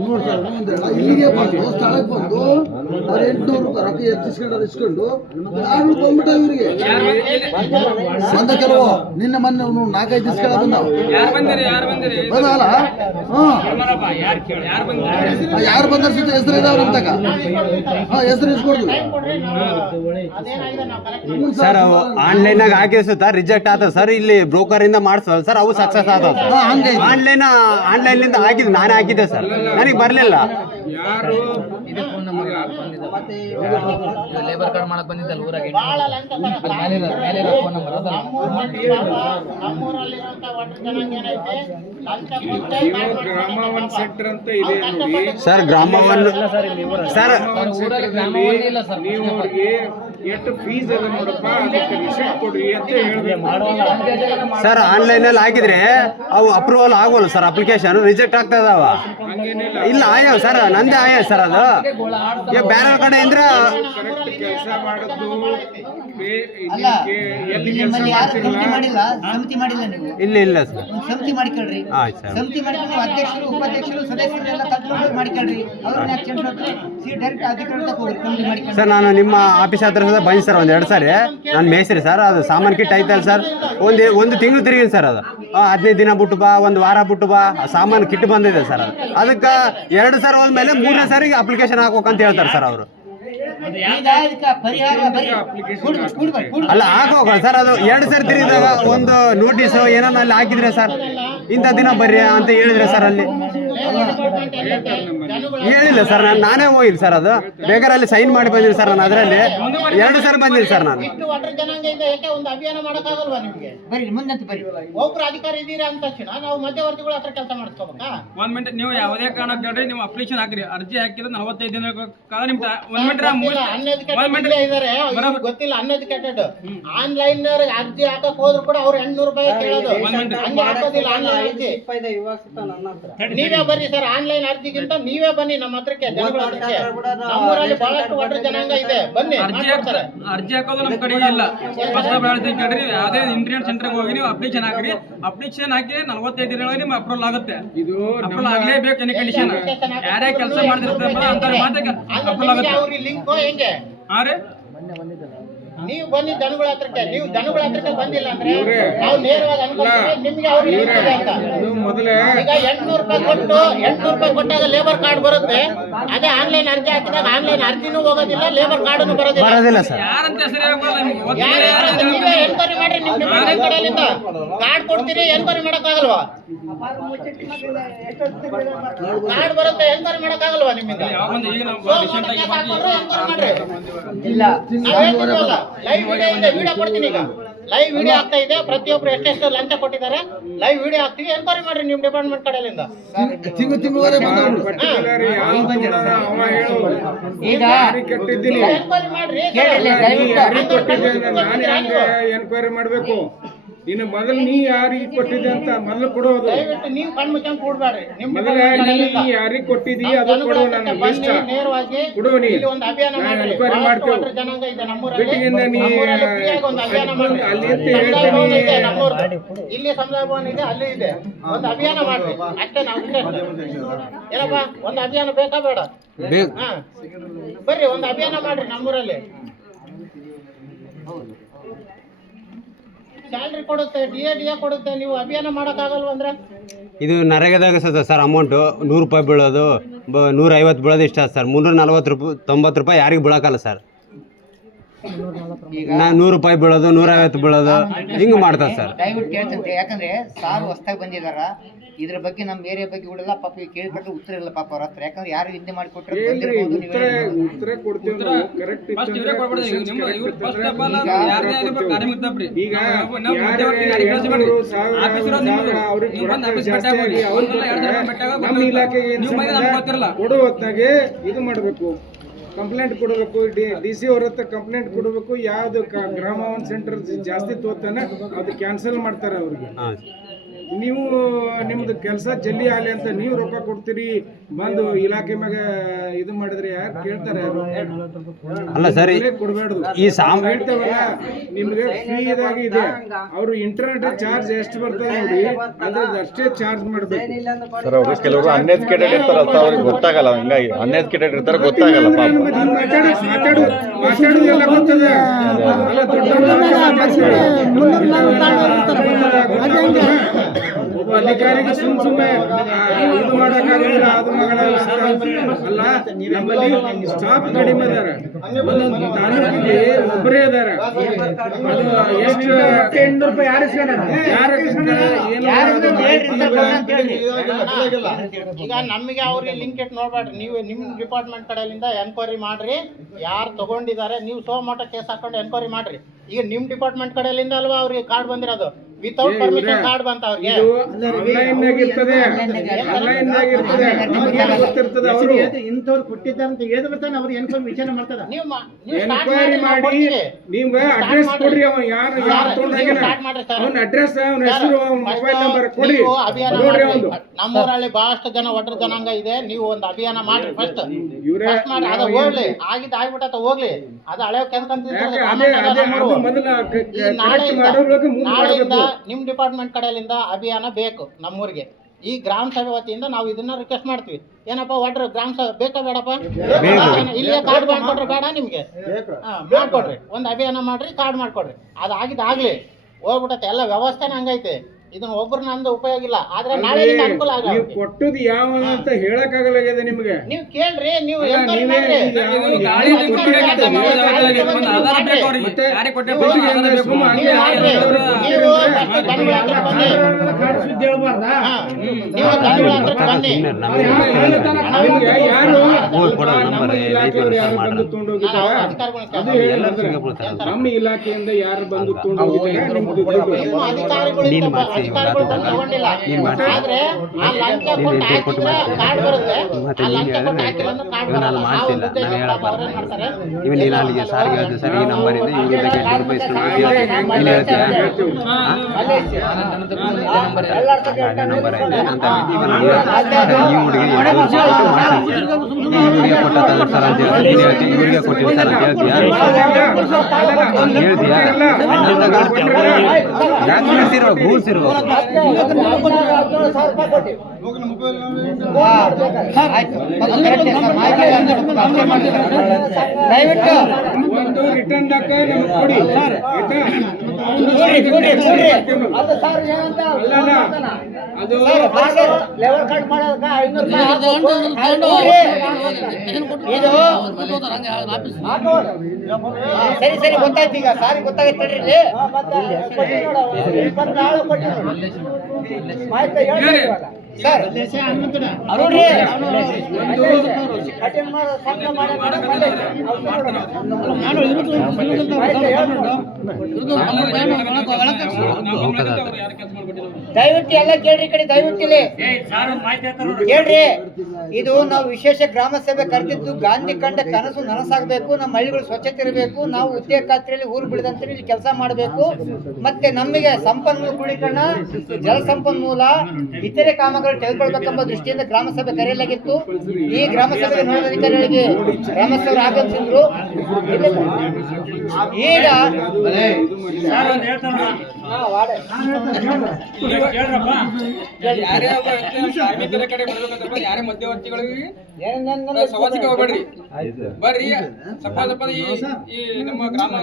ನೋಡಿ ಸರ್ ಇಲ್ಲಿಗೆ ಬಂದು ಸ್ಥಳಕ್ಕೆ ಬಂದು ಅವ್ರು 800 ರೂಪಾಯಿ ರೊಕ್ಕ ಹೆಚ್ಚಿಸ್ಕೊಂಡು ಇಸ್ಕೊಂಡು ಯಾರು ಬಂದ್ಬಿಟ್ಟ ಇವರಿಗೆ ಬಂದ ಕೆಲವು ನಿನ್ನೆ ಮೊನ್ನೆ 4-5 ದಿವಸಗಳ ಬಂದವು ಬಂದಲ್ಲ ಯಾರು ಬಂದ ಹೆಸರು ಇದಾವ ನಮ್ಮ ತಕ ಹೆಸರು ಇಸ್ಕೊಡ್ತೀವಿ ಸರ್ ಅವು ಆನ್ಲೈನಾಗ ಹಾಕಿದ ಸುತ್ತ ರಿಜೆಕ್ಟ್ ಆತದ ಸರ್. ಇಲ್ಲಿ ಬ್ರೋಕರ್ ಇಂದ ಮಾಡಿಸೋದು ಸರ್, ಅವು ಸಕ್ಸಸ್ ಆತವ. ಆನ್ಲೈನ್ಲಿಂದ ಹಾಕಿದ್ ನಾನೇ ಹಾಕಿದ್ದೆ ಸರ್, ನನಗೆ ಬರಲಿಲ್ಲ. ಯಾರು ಲೇಬರ್ ಕಾರ್ಡ್ ಮಾಡಕ್ ಬಂದಿದ್ದಲ್ಲ ಊರಾಗೆ ಗ್ರಾಮ ಒನ್ ಸೆಂಟರ್ ಅಂತ ಇದೆ ನೋಡಿ ಸರ್. ಗ್ರಾಮವನ್ ಸರ್ ನೀವು ಅವ್ರಿಗೆ ಎಷ್ಟು ಫೀಸ್ ಅದ ನೋಡಪ್ಪ ಅದಕ್ಕೆ ರಿಸಿಪ್ಟ್ ಕೊಡ್ರಿ ಅಂತ ಹೇಳ್ಬೇಕು. ಸರ್ ಆನ್ಲೈನಲ್ಲಿ ಹಾಕಿದ್ರೆ ಅವು ಅಪ್ರೂವಲ್ ಆಗೋಲ್ಲ ಸರ್, ಅಪ್ಲಿಕೇಶನ್ ರಿಜೆಕ್ಟ್ ಆಗ್ತಾ ಇದಾವ. ಇಲ್ಲ ಆಗ್ಯಾವ ಸರ್, ನಂದೇ ಆಗ್ಯಾವ ಸರ್. ಅದು ಈಗ ಬೇರೆ ಕಡೆ ಅಂದ್ರೆ ಕರೆಕ್ಟ್ ಕೆಲಸ ಮಾಡೋದು ಅಲ್ಲ ನಿಮ್ಮಲ್ಲಿ ಯಾರು ಸಮಿತಿ ಮಾಡಿಲ್ಲ, ಸಮಿತಿ ಮಾಡಿಲ್ಲ ನೀವು ಇಲ್ಲ ಸರ್. ಒಂದು ಸಮಿತಿ ಮಾಡ್ಕೊಳ್ರಿ. ಆಯ್ತು ಸರ್. ಸಮಿತಿ ಮಾಡ್ಕೊಂಡು ನೀವು ಅಧ್ಯಕ್ಷರು ಉಪಾಧ್ಯಕ್ಷರು ಸದಸ್ಯರು ಎಲ್ಲ ತಗೊಂಡು ಮಾಡ್ಕೊಳ್ರಿ. ಅವ್ರನ್ನ ಆಕ್ಷನ್ ಡೈರೆಕ್ಟ್ ಅಧಿಕಾರದ ಹೋಗ್ರಿ ಕಮಿಟಿ ಮಾಡ್ಕೊಂಡು. ಸರ್ ನಾನು ನಿಮ್ಮ ಆಫೀಸ್ ಹತ್ರ ಬಂದಿ ಸರ್ 1-2 ಸಾರಿ. ನಾನು ಮೇಸ್ರಿ ಸರ್, ಅದು ಸಾಮಾನು ಕಿಟ್ ಐತಲ್ಲ ಸರ್, ಒಂದು ತಿಂಗಳು ತಿರುಗಿದೆ ಸರ್. ಅದು 15 ದಿನ ಬಿಟ್ಟು ಬಾ, 1 ವಾರ ಬಿಟ್ಟು ಬಾ, ಸಾಮಾನು ಕಿಟ್ ಬಂದಿದೆ ಸರ್. ಅದು ಅದಕ್ಕೆ 2 ಸಾರಿ ಹೋದ್ಮೇಲೆ 3ನೇ ಸಾರಿಗೆ ಅಪ್ಲಿಕೇಶನ್ ಹಾಕೋಕಂತ ಹೇಳ್ತಾರೆ ಸರ್ ಅವರು. ಈಗ ಇದಕ್ಕೆ ಪರಿಹಾರ ಬರೀ ಅಲ್ಲ ಹಾಕೋಗ ಸರ್, ಅದು 2 ಸಾರಿ ತಿರುಗಿದಾಗ ಒಂದು ನೋಟಿಸ್ ಏನೋ ಅಲ್ಲಿ ಹಾಕಿದ್ರೆ ಸರ್, ಇಂಥ ದಿನ ಬರ್ರಿ ಅಂತ ಹೇಳಿದ್ರೆ ಸರ್. ಅಲ್ಲಿ ಹೇಳಿಲ್ಲ ಸರ್, ನಾನೇ ಹೋಗಿಲ್ಲ ಸರ್. ಅದು ಬೇಕಾದ್ರೆ ಅಲ್ಲಿ ಸೈನ್ ಮಾಡಿ ಬಂದಿನಿ ಸರ್. ನಾನು ಅದರಲ್ಲಿ 2 ಸಾರಿ ಬಂದಿನಿ ಸರ್. ನಾನು ಒಂದು ಅಭಿಯಾನ ಮಾಡಕ್ಕಾಗಲ್ವಾ ನಿಮ್ಗೆ? ಬರೀ ಮುಂದಂತ ಬರೀ ಒಬ್ರು ಅಧಿಕಾರಿ ಇದ್ದೀರಾ ಅಂತ ತಕ್ಷಣ ನಾವು ಮಧ್ಯವರ್ತಿಗಳ ಹತ್ರ ಕೆಲಸ ಮಾಡಿಸ್ಕೋಬೇಕಾ? 1 ಮಿನಿಟ್ ನೀವು ಯಾವುದೇ ಕಾರಣಕ್ಕೆ ಹೇಳ್ರಿ, ನೀವು ಅಪ್ಲಿಕೇಶನ್ ಹಾಕ್ರಿ. ಅರ್ಜಿ ಹಾಕಿದ್ರೆ 45 ದಿನ ಕಾಲ ನಿಮ್ 1 ಮಿನಿಟ್ ಇದಾರೆ, ಗೊತ್ತಿಲ್ಲ ಅನ್ಎಜುಕೇಟೆಡ್. ಆನ್ಲೈನ್ ಅರ್ಜಿ ಹಾಕಕ್ ಹೋದ್ರು ಕೂಡ ಅವ್ರು 800 ರೂಪಾಯಿ ಕೇಳೋದು. ಹಂಗೆ ಹಾಕೋದಿಲ್ಲ ಆನ್ಲೈನ್ ಅರ್ಜಿ. ನೀವೇ ಬರ್ರಿ ಸರ್, ಆನ್ಲೈನ್ ಅರ್ಜಿಗಿಂತ ನೀವೇ ಬನ್ನಿ ನಮ್ಮ ಹತ್ರಕ್ಕೆ. ನಮ್ಮೂರಲ್ಲಿ ಬಹಳಷ್ಟು ಒಡ್ರ ಜನಾಂಗ ಇದೆ, ಬನ್ನಿ ಮಾಡ್ಕೊಡ್ತಾರೆ. ಅರ್ಜಿ ಹಾಕೋದು ನಮ್ಮ ಕಡೆ ಇಲ್ಲ. ಫಸ್ಟ್ ಆಫ್ ಆಲ್ ಕೇಳ್ರಿ, ಯಾವುದೇ ಇಂಟರ್ನೆಟ್ ಸೆಂಟರ್ಗೆ ಹೋಗಿ ನೀವು ಅಪ್ಲಿಕೇಶನ್ ಹಾಕ್ರಿ. ಅಪ್ಲಿಕೇಶನ್ ಹಾಕಿ 45 ದಿನಗಳಲ್ಲಿ ನಿಮ್ಗೆ ಅಪ್ರೂವಲ್ ಆಗುತ್ತೆ. ಇದು ಅಪ್ರೂವಲ್ ಆಗಲೇಬೇಕು ಎನಿ ಕಂಡೀಷನ್. ಯಾರೇ ಕೆಲಸ ಮಾಡಿರ್ತಾರಲ್ಲ ಅಂತಾರೆ ಮಾತ್ರ ಅಪ್ರೂವಲ್ ಆಗುತ್ತೆ. ಅವ್ರಿಗೆ ಲಿಂಕ್ ಹೆಂಗೆ? ಹಾ ರೀ, ನೀವು ಬನ್ನಿ ದನಗಳ ಹತ್ರಕ್ಕೆ. ನೀವು ದನಗಳ ಹತ್ರಕ್ಕೆ ಬಂದಿಲ್ಲ ಅಂದ್ರೆ ನಾವು ನೇರವಾಗಿ ಅನ್ಕೊಳ್ತೀವಿ ನಿಮ್ಗೆ ಅವ್ರಿಗೆ ಲಿಂಕ್ ಇದೆ ಅಂತ. ಮೊದಲೇ ಈಗ 800 ರೂಪಾಯಿ ಕೊಟ್ಟಾಗ ಲೇಬರ್ ಕಾರ್ಡ್ ಬರುತ್ತೆ. ಅದೇ ಆನ್ಲೈನ್ ಅರ್ಜಿ ಹಾಕಿದಾಗ ಆನ್ಲೈನ್ ಅರ್ಜಿನೂ ಹೋಗೋದಿಲ್ಲ, ಲೇಬರ್ ಕಾರ್ಡ್ ಬರೋದಿಲ್ಲ ಸರ್. ಯಾರಂತ ಹೆಸರು ನೀವೇ ಎನ್ಕ್ವೈರಿ ಮಾಡ್ರಿ. ನಿಮ್ ಡಿಪಾರ್ಟ್ಮೆಂಟ್ ಕಡೆಯಿಂದ ಕಾರ್ಡ್ ಕೊಡ್ತೀರಿ, ಎನ್ಕ್ವೈರಿ ಮಾಡಕ್ಕಾಗಲ್ವಾ? ಕಾರ್ಡ್ ಬರುತ್ತೆ, ಎನ್ಕ್ವೈರಿ ಮಾಡಕ್ಕಾಗಲ್ವಾ ನಿಮ್ಮಿಂದ? ಈಗ ನಾವು ರೀಸೆಂಟ್ ಆಗಿ ಇಲ್ಲ ಲೈವ್ ವಿಡಿಯೋ ಇದೆ, ವಿಡಿಯೋ ಕೊಡ್ತೀನಿ. ಈಗ ಲೈವ್ ವಿಡಿಯೋ ಆಗ್ತಾ ಇದೆ. ಪ್ರತಿಯೊಬ್ರು ಎಷ್ಟೆಷ್ಟು ಲಂಚ ಕೊಟ್ಟಿದ್ದಾರೆ ಲೈವ್ ವಿಡಿಯೋ ಹಾಕ್ತೀವಿ, ಎನ್ಕ್ವೈರಿ ಮಾಡ್ರಿ ನಿಮ್ ಡಿಪಾರ್ಟ್ಮೆಂಟ್ ಕಡೆಯಿಂದ. ತಿಂಗಳವರೆ ಪರ್ಟಿಕ್ಯುಲರ್ ಈಗ ಕಟ್ಟಿದ್ದೀನಿ ಎನ್ಕ್ವೈರಿ ಮಾಡ್ರಿ. ಕೇಳಿಲ್ಲ ದಯವಿಟ್ಟು ನಾನು ಹೆಂಗೆ ಎನ್ಕ್ವೈರಿ ಮಾಡಬೇಕು? ಇನ್ನು ಮೊದಲು ನೀ ಯಾರಿಗೆ ಕೊಟ್ಟಿದ್ದೆ ಅಂತ ಮೊದಲು ಕೊಡೋದು. ದಯವಿಟ್ಟು ನೀವು ಕಣ್ಣು ಮುಚ್ಕೊಂಡು ಕೂಡ್ಬೇಡ್ರಿ. ನಿಮ್ ಮೊದಲ ನೀ ಯಾರಿಗೆ ಕೊಟ್ಟಿದ್ದೀ ಅದು ಕೊಡು. ನನಗೆ ಇಷ್ಟ ನೇರವಾಗಿ ಕೊಡು. ನೀ ಇಲ್ಲಿ ಒಂದು ಅಭಿಯಾನ ಮಾಡ್ರಿ. ಎನ್ಕ್ವೈರಿ ಮಾಡ್ತೇವೆ. ಒಡ್ರ ಜನಾಂಗ ಇದೆ ನಮ್ಮೂರಲ್ಲಿ. ಬಿಟ್ಟಿಗಿಂದ ನೀ ಒಂದು ಅಭಿಯಾನ ಮಾಡ್ರಿ. ಅಲ್ಲಿ ಅಂತ ಸಮುದಾಯ ಭವನ ಇದೆ ಹೇಳ್ತೀನಿ. ನಮ್ಮೂರ್ದು. ಇಲ್ಲಿ ಸಮುದಾಯ ಭವನ ಇದೆ, ಅಲ್ಲಿ ಇದೆ. ಒಂದು ಅಭಿಯಾನ ಮಾಡ್ರಿ ಅಷ್ಟೇ. ನಾವು ಏನಪ್ಪ, ಒಂದು ಅಭಿಯಾನ ಬೇಕಾ ಬೇಡ? ಹಾ ಬರ್ರಿ, ಒಂದು ಅಭಿಯಾನ ಮಾಡ್ರಿ ನಮ್ಮೂರಲ್ಲಿ. ಸ್ಯಾಲ್ರಿ ಕೊಡುತ್ತೆ, ಡಿ ಎ ಕೊಡುತ್ತೆ, ನೀವು ಅಭಿಯಾನ ಮಾಡೋಕ್ಕಾಗಲ್ವ ಅಂದ್ರೆ? ಇದು ನರೇಗಾದಾಗ ಸರ್ ಅಮೌಂಟು 100 ರೂಪಾಯಿ ಬೀಳೋದು, 150 ಬೀಳೋದು ಇಷ್ಟ ಸರ್. 340 ರೂಪಾಯಿ 90 ರೂಪಾಯಿ ಯಾರಿಗೂ ಬೀಳೋಕ್ಕಲ್ಲ ಸರ್. ಈಗ 100 ರೂಪಾಯಿ ಬೀಳೋದು 150 ಬೀಳೋದು ಹಿಂಗೆ ಮಾಡ್ತಾರೆ ಸರ್. ದಯವಿಟ್ಟು ಹೇಳ್ತಂತೆ, ಯಾಕಂದ್ರೆ ಸಾರು ಹೊಸ್ದಾಗಿ ಬಂದಿದಾರ, ಇದ್ರ ಬಗ್ಗೆ ನಮ್ಮ ಏರಿಯಾ ಬಗ್ಗೆ ಕೂಡ ಪಾಪ ಕೇಳ್ಬಿಟ್ರೆ ಉತ್ತರ ಇಲ್ಲ ಪಾಪ ಅವ್ರ ಹತ್ರ, ಯಾಕಂದ್ರೆ ಯಾರು ಹಿಂದೆ ಮಾಡಿಕೊಟ್ರೆ ಉತ್ತರ ಕೊಡ್ತೀವಿ ನಾವು. ಕರೆಕ್ಟ್ ಈಗ ನಮ್ಮ ಇಲಾಖೆಗೆ ಕೊಡೋ ಹೊತ್ತಾಗೆ ಇದು ಮಾಡಬೇಕು, ಕಂಪ್ಲೇಂಟ್ ಕೊಡಬೇಕು, DC ಅವ್ರ ಹತ್ರ ಕಂಪ್ಲೇಂಟ್ ಕೊಡಬೇಕು. ಯಾವ್ದು ಗ್ರಾಮ ಒನ್ ಸೆಂಟರ್ ಜಾಸ್ತಿ ತೋತಾನೆ ಅದು ಕ್ಯಾನ್ಸಲ್ ಮಾಡ್ತಾರೆ ಅವ್ರಿಗೆ. ನೀವು ನಿಮ್ದು ಕೆಲಸ ಜಲ್ದಿ ಆಗಲಿ ಅಂತ ನೀವು ರೊಕ್ಕ ಕೊಡ್ತೀರಿ, ಬಂದು ಇಲಾಖೆ ಮ್ಯಾಗ ಇದು ಮಾಡಿದ್ರೆ ಯಾರು ಕೇಳ್ತಾರೆ? ಅಲ್ಲ ಸರ್, ಕೊಡಬೇಡ್ದು. ಈ ಹೇಳ್ತಾವಲ್ಲ ನಿಮ್ಗೆ ಫ್ರೀ ಇದಾಗಿ ಇದೆ, ಅವರು ಇಂಟರ್ನೆಟ್ ಚಾರ್ಜ್ ಎಷ್ಟು ಬರ್ತದೆ ನೋಡಿ ಅದ್ರದ್ದು ಅಷ್ಟೇ ಚಾರ್ಜ್ ಮಾಡ್ಬೇಕು ಸರ್. ಅವ್ರು ಕೆಲವರು ಅನ್ಎಜುಕೇಟೆಡ್ ಇರ್ತಾರಲ್ಲ, ಅವ್ರಿಗೆ ಗೊತ್ತಾಗಲ್ಲ. ಹಂಗಾಗಿ ಅನ್ಎಜುಕೇಟೆಡ್ ಇರ್ತಾರೆ, ಗೊತ್ತಾಗಲ್ಲ ಪಾಪ. ಮಾತಾಡೋದೆಲ್ಲ ಗೊತ್ತದೆ. ಅಲ್ಲ ಒಬ್ಬ ಅಧಿಕಾರಿಗೆ ಸುಮ್ಮನೆ ಇದು ಮಾಡೋಕ್ಕಾಗಲ್ಲ, ಅದು ಮಾಡಲ್ಲ. ಅಲ್ಲ, ನಮ್ಮಲ್ಲಿ ಸ್ಟಾಫ್ ಕಡಿಮೆ ಇದಾರೆ, ಒಂದೊಂದು ತಾಲೂಕಿಗೆ ಒಬ್ಬರೇ ಇದಾರೆ. ಅದು ಎಷ್ಟು 800 ರೂಪಾಯಿ ಈಗ ನಮಗೆ ಅವ್ರಿಗೆ ಲಿಂಕ್ ಇಟ್ಟು ನೋಡ್ಬೇಡ್ರಿ. ನೀವು ನಿಮ್ಮ ಡಿಪಾರ್ಟ್ಮೆಂಟ್ ಕಡೆಯಿಂದ ಎನ್ಕ್ವೈರಿ ಮಾಡ್ರಿ, ಯಾರು ತಗೊಂಡಿದ್ದಾರೆ ನೀವು ಸೋಮೋಟ ಕೇಸ್ ಹಾಕೊಂಡು ಎನ್ಕ್ವೈರಿ ಮಾಡ್ರಿ. ಈಗ ನಿಮ್ಮ ಡಿಪಾರ್ಟ್ಮೆಂಟ್ ಕಡೆಯಿಂದ ಅಲ್ವಾ ಅವ್ರಿಗೆ ಕಾರ್ಡ್ ಬಂದಿರೋದು, ವಿತೌಟ್ ಪರ್ಮಿಷನ್ ಕಾರ್ಡ್ ಬಂತ ಅವ್ರಿಗೆ. ಇಂಥವ್ರು ಕೊಟ್ಟಿದ್ದಾರಂತ ಹೇಳಿದ್ರೆ ಬರ್ತಾನೆ, ಅವ್ರು ಎನ್ಕ್ವೈರಿ ವಿಚಾರಣೆ ಮಾಡ್ತಾರೆ. ಎನ್ಕ್ವೈರಿ ಮಾಡಿ ನೀವು ಅಡ್ರೆಸ್ ಕೊಡ್ರಿ, ಅವ ಯಾರು ಅವನ ಅಡ್ರೆಸ್, ಅವನ ಹೆಸರು, ಮೊಬೈಲ್ ನಂಬರ್ ಕೊಡಿ. ನಮ್ಮೂರಲ್ಲಿ ಬಹಳಷ್ಟು ಜನ ಒಟ್ರ ಜನಾಂಗ ಇದೆ, ನೀವು ಒಂದು ಅಭಿಯಾನ ಮಾಡ್ರಿ ಫಸ್ಟ್ ಮಾಡ್ರಿ. ಅದ ಹೋಗ್ಲಿ, ಆಗಿದ್ದು ಆಗ್ಬಿಟ್ಟ ಹೋಗ್ಲಿ, ಅದು ಹಳೆ ನಾಳೆಯಿಂದ ನಿಮ್ ಡಿಪಾರ್ಟ್ಮೆಂಟ್ ಕಡೆಯಿಂದ ಅಭಿಯಾನ ಬೇಕು ನಮ್ಮೂರಿಗೆ. ಈ ಗ್ರಾಮ ಸಭೆ ವತಿಯಿಂದ ನಾವು ಇದನ್ನ ರಿಕ್ವೆಸ್ಟ್ ಮಾಡ್ತೀವಿ. ಏನಪ್ಪ ಒಟ್ರ ಗ್ರಾಮ ಸಭೆ ಬೇಕಾ ಬೇಡಪ್ಪ? ಇಲ್ಲೇ ಕಾರ್ಡ್ ಮಾಡ್ಕೊಡ್ರಿ, ಬೇಡ ನಿಮ್ಗೆ ಮಾಡ್ಕೊಡ್ರಿ, ಒಂದು ಅಭಿಯಾನ ಮಾಡ್ರಿ, ಕಾರ್ಡ್ ಮಾಡ್ಕೊಡ್ರಿ. ಅದಾಗಿದ್ದಾಗ್ಲಿ ಹೋಗ್ಬಿಟ್ಟತೆ, ಎಲ್ಲ ವ್ಯವಸ್ಥೆನೇ ಹಂಗೈತೆ. ಇದನ್ನ ಒಬ್ಬರನ್ನ ಅಂದ ಉಪಯೋಗ ಇಲ್ಲ. ಆದ್ರೆ ನಾಳೆ ಅನುಕೂಲ ಆಗ ಕೊಟ್ಟದ್ದು ಯಾವ ಅಂತ ಹೇಳಕ್ಕಾಗಲ್ಲ ನಿಮ್ಗೆ. ನೀವು ಕೇಳ್ರಿ, ನೀವು ನಮ್ಮ ಇಲಾಖೆಯಿಂದ ಯಾರು ಬಂದು ತಗೊಂಡೋಗಿದ್ದಾರೆ ತಗೊಂಡಿಲ್ಲ. ಆದ್ರೆ ಆ ಲಂಚ ಕೊಟ್ಟು ಹಾಕಿದ್ರೆ ಕಾರ್ಡ್ ಬರುತ್ತೆ, ಆ ಲಂಚ ಕೊಟ್ಟು ಹಾಕಿಲ್ಲ ಅಂದ್ರೆ ಕಾರ್ಡ್ ಬರಲ್ಲ. ಆ ಉದ್ದೇಶ ಅವ್ರೇನ್ ಮಾಡ್ತಾರೆ, ಸರ್ ಈ ನಂಬರ್ ಇದೆ, ಇವ್ರಿಗೆ 8 ರೂಪಾಯಿ ನಂಬರ್ ಇದೆ ಅಂತ ಈ ಹುಡುಗಿ ಇವರಿಗೆ ಕೊಟ್ಟ ಸರ್ ಅಂತ ಹೇಳ್ತೀನಿ, ಇವರಿಗೆ ಕೊಟ್ಟಿವಿ ಸರ್ ಅಂತ ಹೇಳ್ತೀಯಾ? ರೂಲ್ಸ್ ಇರ್ಬೇಕು. ದಯವಿಟ್ಟು ಒಂದು ರಿಟರ್ನ್ ಕೊಡಿ. ಅದು ಲೆವೆಲ್ ಕಟ್ ಮಾಡೋದಕ್ಕೆ 500 ಸರಿ ಸರಿ ಗೊತ್ತಾಯ್ತು. ಈಗ ಸಾರಿ ಗೊತ್ತಾಗೈತೆ ಇಲ್ಲಿ ಸರ್ ನೋಡ್ರಿ ದಯವಿಟ್ಟು ಎಲ್ಲ ಕೇಳ್ರಿ, ಕಡೆ ದಯವಿಟ್ಟು ಇಲ್ಲಿ ಕೇಳ್ರಿ. ಇದು ನಾವು ವಿಶೇಷ ಗ್ರಾಮ ಸಭೆ ಕರೆದಿದ್ದು ಗಾಂಧಿ ಕಂಡ ಕನಸು ನನಸಾಗಬೇಕು, ನಮ್ಮ ಹಳ್ಳಿಗಳು ಸ್ವಚ್ಛತೆ ಇರಬೇಕು, ನಾವು ಉದ್ಯೋಗ ಖಾತ್ರಿಯಲ್ಲಿ ಊರು ಬಿಡದಂತೆ ಇಲ್ಲಿ ಕೆಲಸ ಮಾಡಬೇಕು. ಮತ್ತೆ ನಮಗೆ ಸಂಪನ್ಮೂಲ ಕ್ರೋಢೀಕರಣ, ಜಲ ಸಂಪನ್ಮೂಲ, ಇತರೆ ಕಾಮಗಾರಿ ತೆಗೆದುಕೊಳ್ಬೇಕೆಂಬ ದೃಷ್ಟಿಯಿಂದ ಗ್ರಾಮ ಸಭೆ ಕರೆಯಲಾಗಿತ್ತು. ಈ ಗ್ರಾಮ ಸಭೆಗೆ ನೋಡೋಧಿಕಾರಿಗಳಿಗೆ ಗ್ರಾಮಸ್ಥರು ಆಗಮಿಸಿದ್ರು. ಈಗ ಯಾರೇ ಒಬ್ಬ ವ್ಯಕ್ತಿ ನಮ್ಮ ಕಾರ್ಮಿಕರ ಕಡೆ ಬರ್ಬೇಕಂತ ಯಾರೇ ಮಧ್ಯವರ್ತಿಗಳಿಗೆ ಸವಾಸಿಗೆ ಹೋಗ್ಬೇಡ್ರಿ. ಬರ್ರಿ ಸ್ವಲ್ಪ ಈ ನಮ್ಮ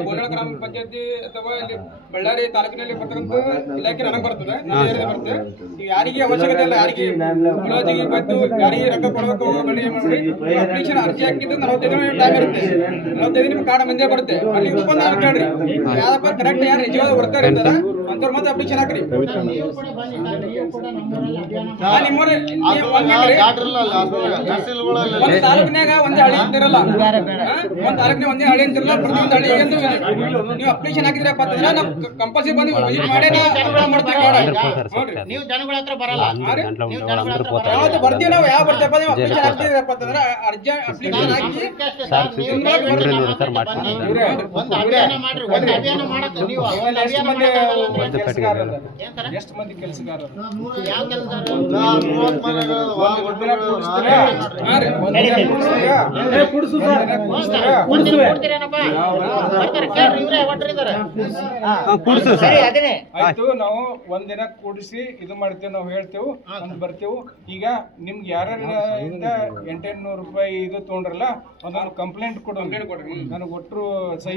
ಗೋನಾಳ ಗ್ರಾಮ ಪಂಚಾಯತಿ ಅಥವಾ ಇಲ್ಲಿ ಬಳ್ಳಾರಿ ತಾಲೂಕಿನಲ್ಲಿ ಬರ್ತಕ್ಕಂಥ ಇಲಾಖೆ ನನಗೆ ಬರ್ತದೆ, ನನ್ನ ಏರಿಯಾದಲ್ಲಿ ಬರ್ತದೆ. ನೀವು ಯಾರಿಗೆ ಅವಶ್ಯಕತೆ ಇಲ್ಲ, ಯಾರಿಗೆ ಮುಲಾಜಿಗೆ ಬಂದು ಯಾರಿಗೆ ರೊಕ್ಕ ಕೊಡಬೇಕು ಬಳ್ಳಿ ಮಾಡಿ ಅಪ್ಲಿಕೇಶನ್ ಅರ್ಜಿ ಹಾಕಿದ್ದು 45 ದಿನ ಟೈಮ್ ಇರುತ್ತೆ. 45 ದಿನ ಕಾರ್ಡ್ ಮಂದಿ ಬರುತ್ತೆ. ಅಲ್ಲಿ ಬಂದು ಕೇಳ್ರಿ ಯಾವ್ದಪ್ಪ ಕರೆಕ್ಟ್ ಯಾರು ನಿಜವಾದ ವರ್ಕರ್ ಇರ್ತಾರ ಅಂತವ್ರು ಮತ್ತೆ ಅಪ್ಲಿಕೇಶನ್ ಹಾಕ್ರಿ. ಒಂದು ತಾಲೂಕಿನಾಗ ಒಂದೇ ಹಳ್ಳಿ ಅಂತಿರಲ್ಲ, ಒಂದ್ ತಾಲೂಕಿನ ಒಂದೇ ಹಳ್ಳಿ ಅಂತಿರಲ್ಲ. ಪ್ರತಿಯೊಂದು ಹಳ್ಳಿಗೆ ನೀವು ಅಪ್ಲಿಕೇಶನ್ ಹಾಕಿದ್ರಪ್ಪ ಅಂತಂದ್ರೆ ನಾವು ಕಂಪಲ್ಸರಿ ಬಂದು ವಿಸಿಟ್ ಮಾಡೇ ಮಾಡ್ತೀವಿ. ನೋಡ್ರಿ ನೀವು ಜನಗಳ ಹತ್ರ ಬರಲ್ಲ, ಯಾವ್ದು ಬರ್ತೀವಿ ನಾವು, ಯಾವ ಬರ್ತೇವೆ ನೀವು ಅಪ್ಲಿಕೇಶನ್ ಹಾಕ್ತಿದ್ರಪ್ಪ ಅಂತಂದ್ರೆ ಅರ್ಜಿ ಅಪ್ಲಿಕೇಶನ್ ಹಾಕಿ ಒಂದು ಅಭಿಯಾನ ಮಾಡ್ರಿ. ಒಂದು ಅಭಿಯಾನ ಮಾಡಕ್ಕೆ ನೀವು ಎಷ್ಟು ಮಂದಿ ಕೆಲಸಗಾರರು? ಯಾವ ಕೆಲಸ ಆಯ್ತು, ನಾವು ಒಂದಿನ ಕೂಡಿಸಿ ಇದು ಮಾಡ್ತೇವೆ, ನಾವು ಹೇಳ್ತೇವೆ, ಒಂದು ಬರ್ತೇವೆ. ಈಗ ನಿಮ್ಗೆ ಯಾರ್ಯಾರಿಂದ 800 ರೂಪಾಯಿ ಇದು ತೊಗೊಂಡ್ರಲ್ಲ ಒಂದೊಂದು ಕಂಪ್ಲೇಂಟ್ ಕೊಡ್ರಿ. ನನಗೆ ಒಟ್ಟರು ಸಹಿ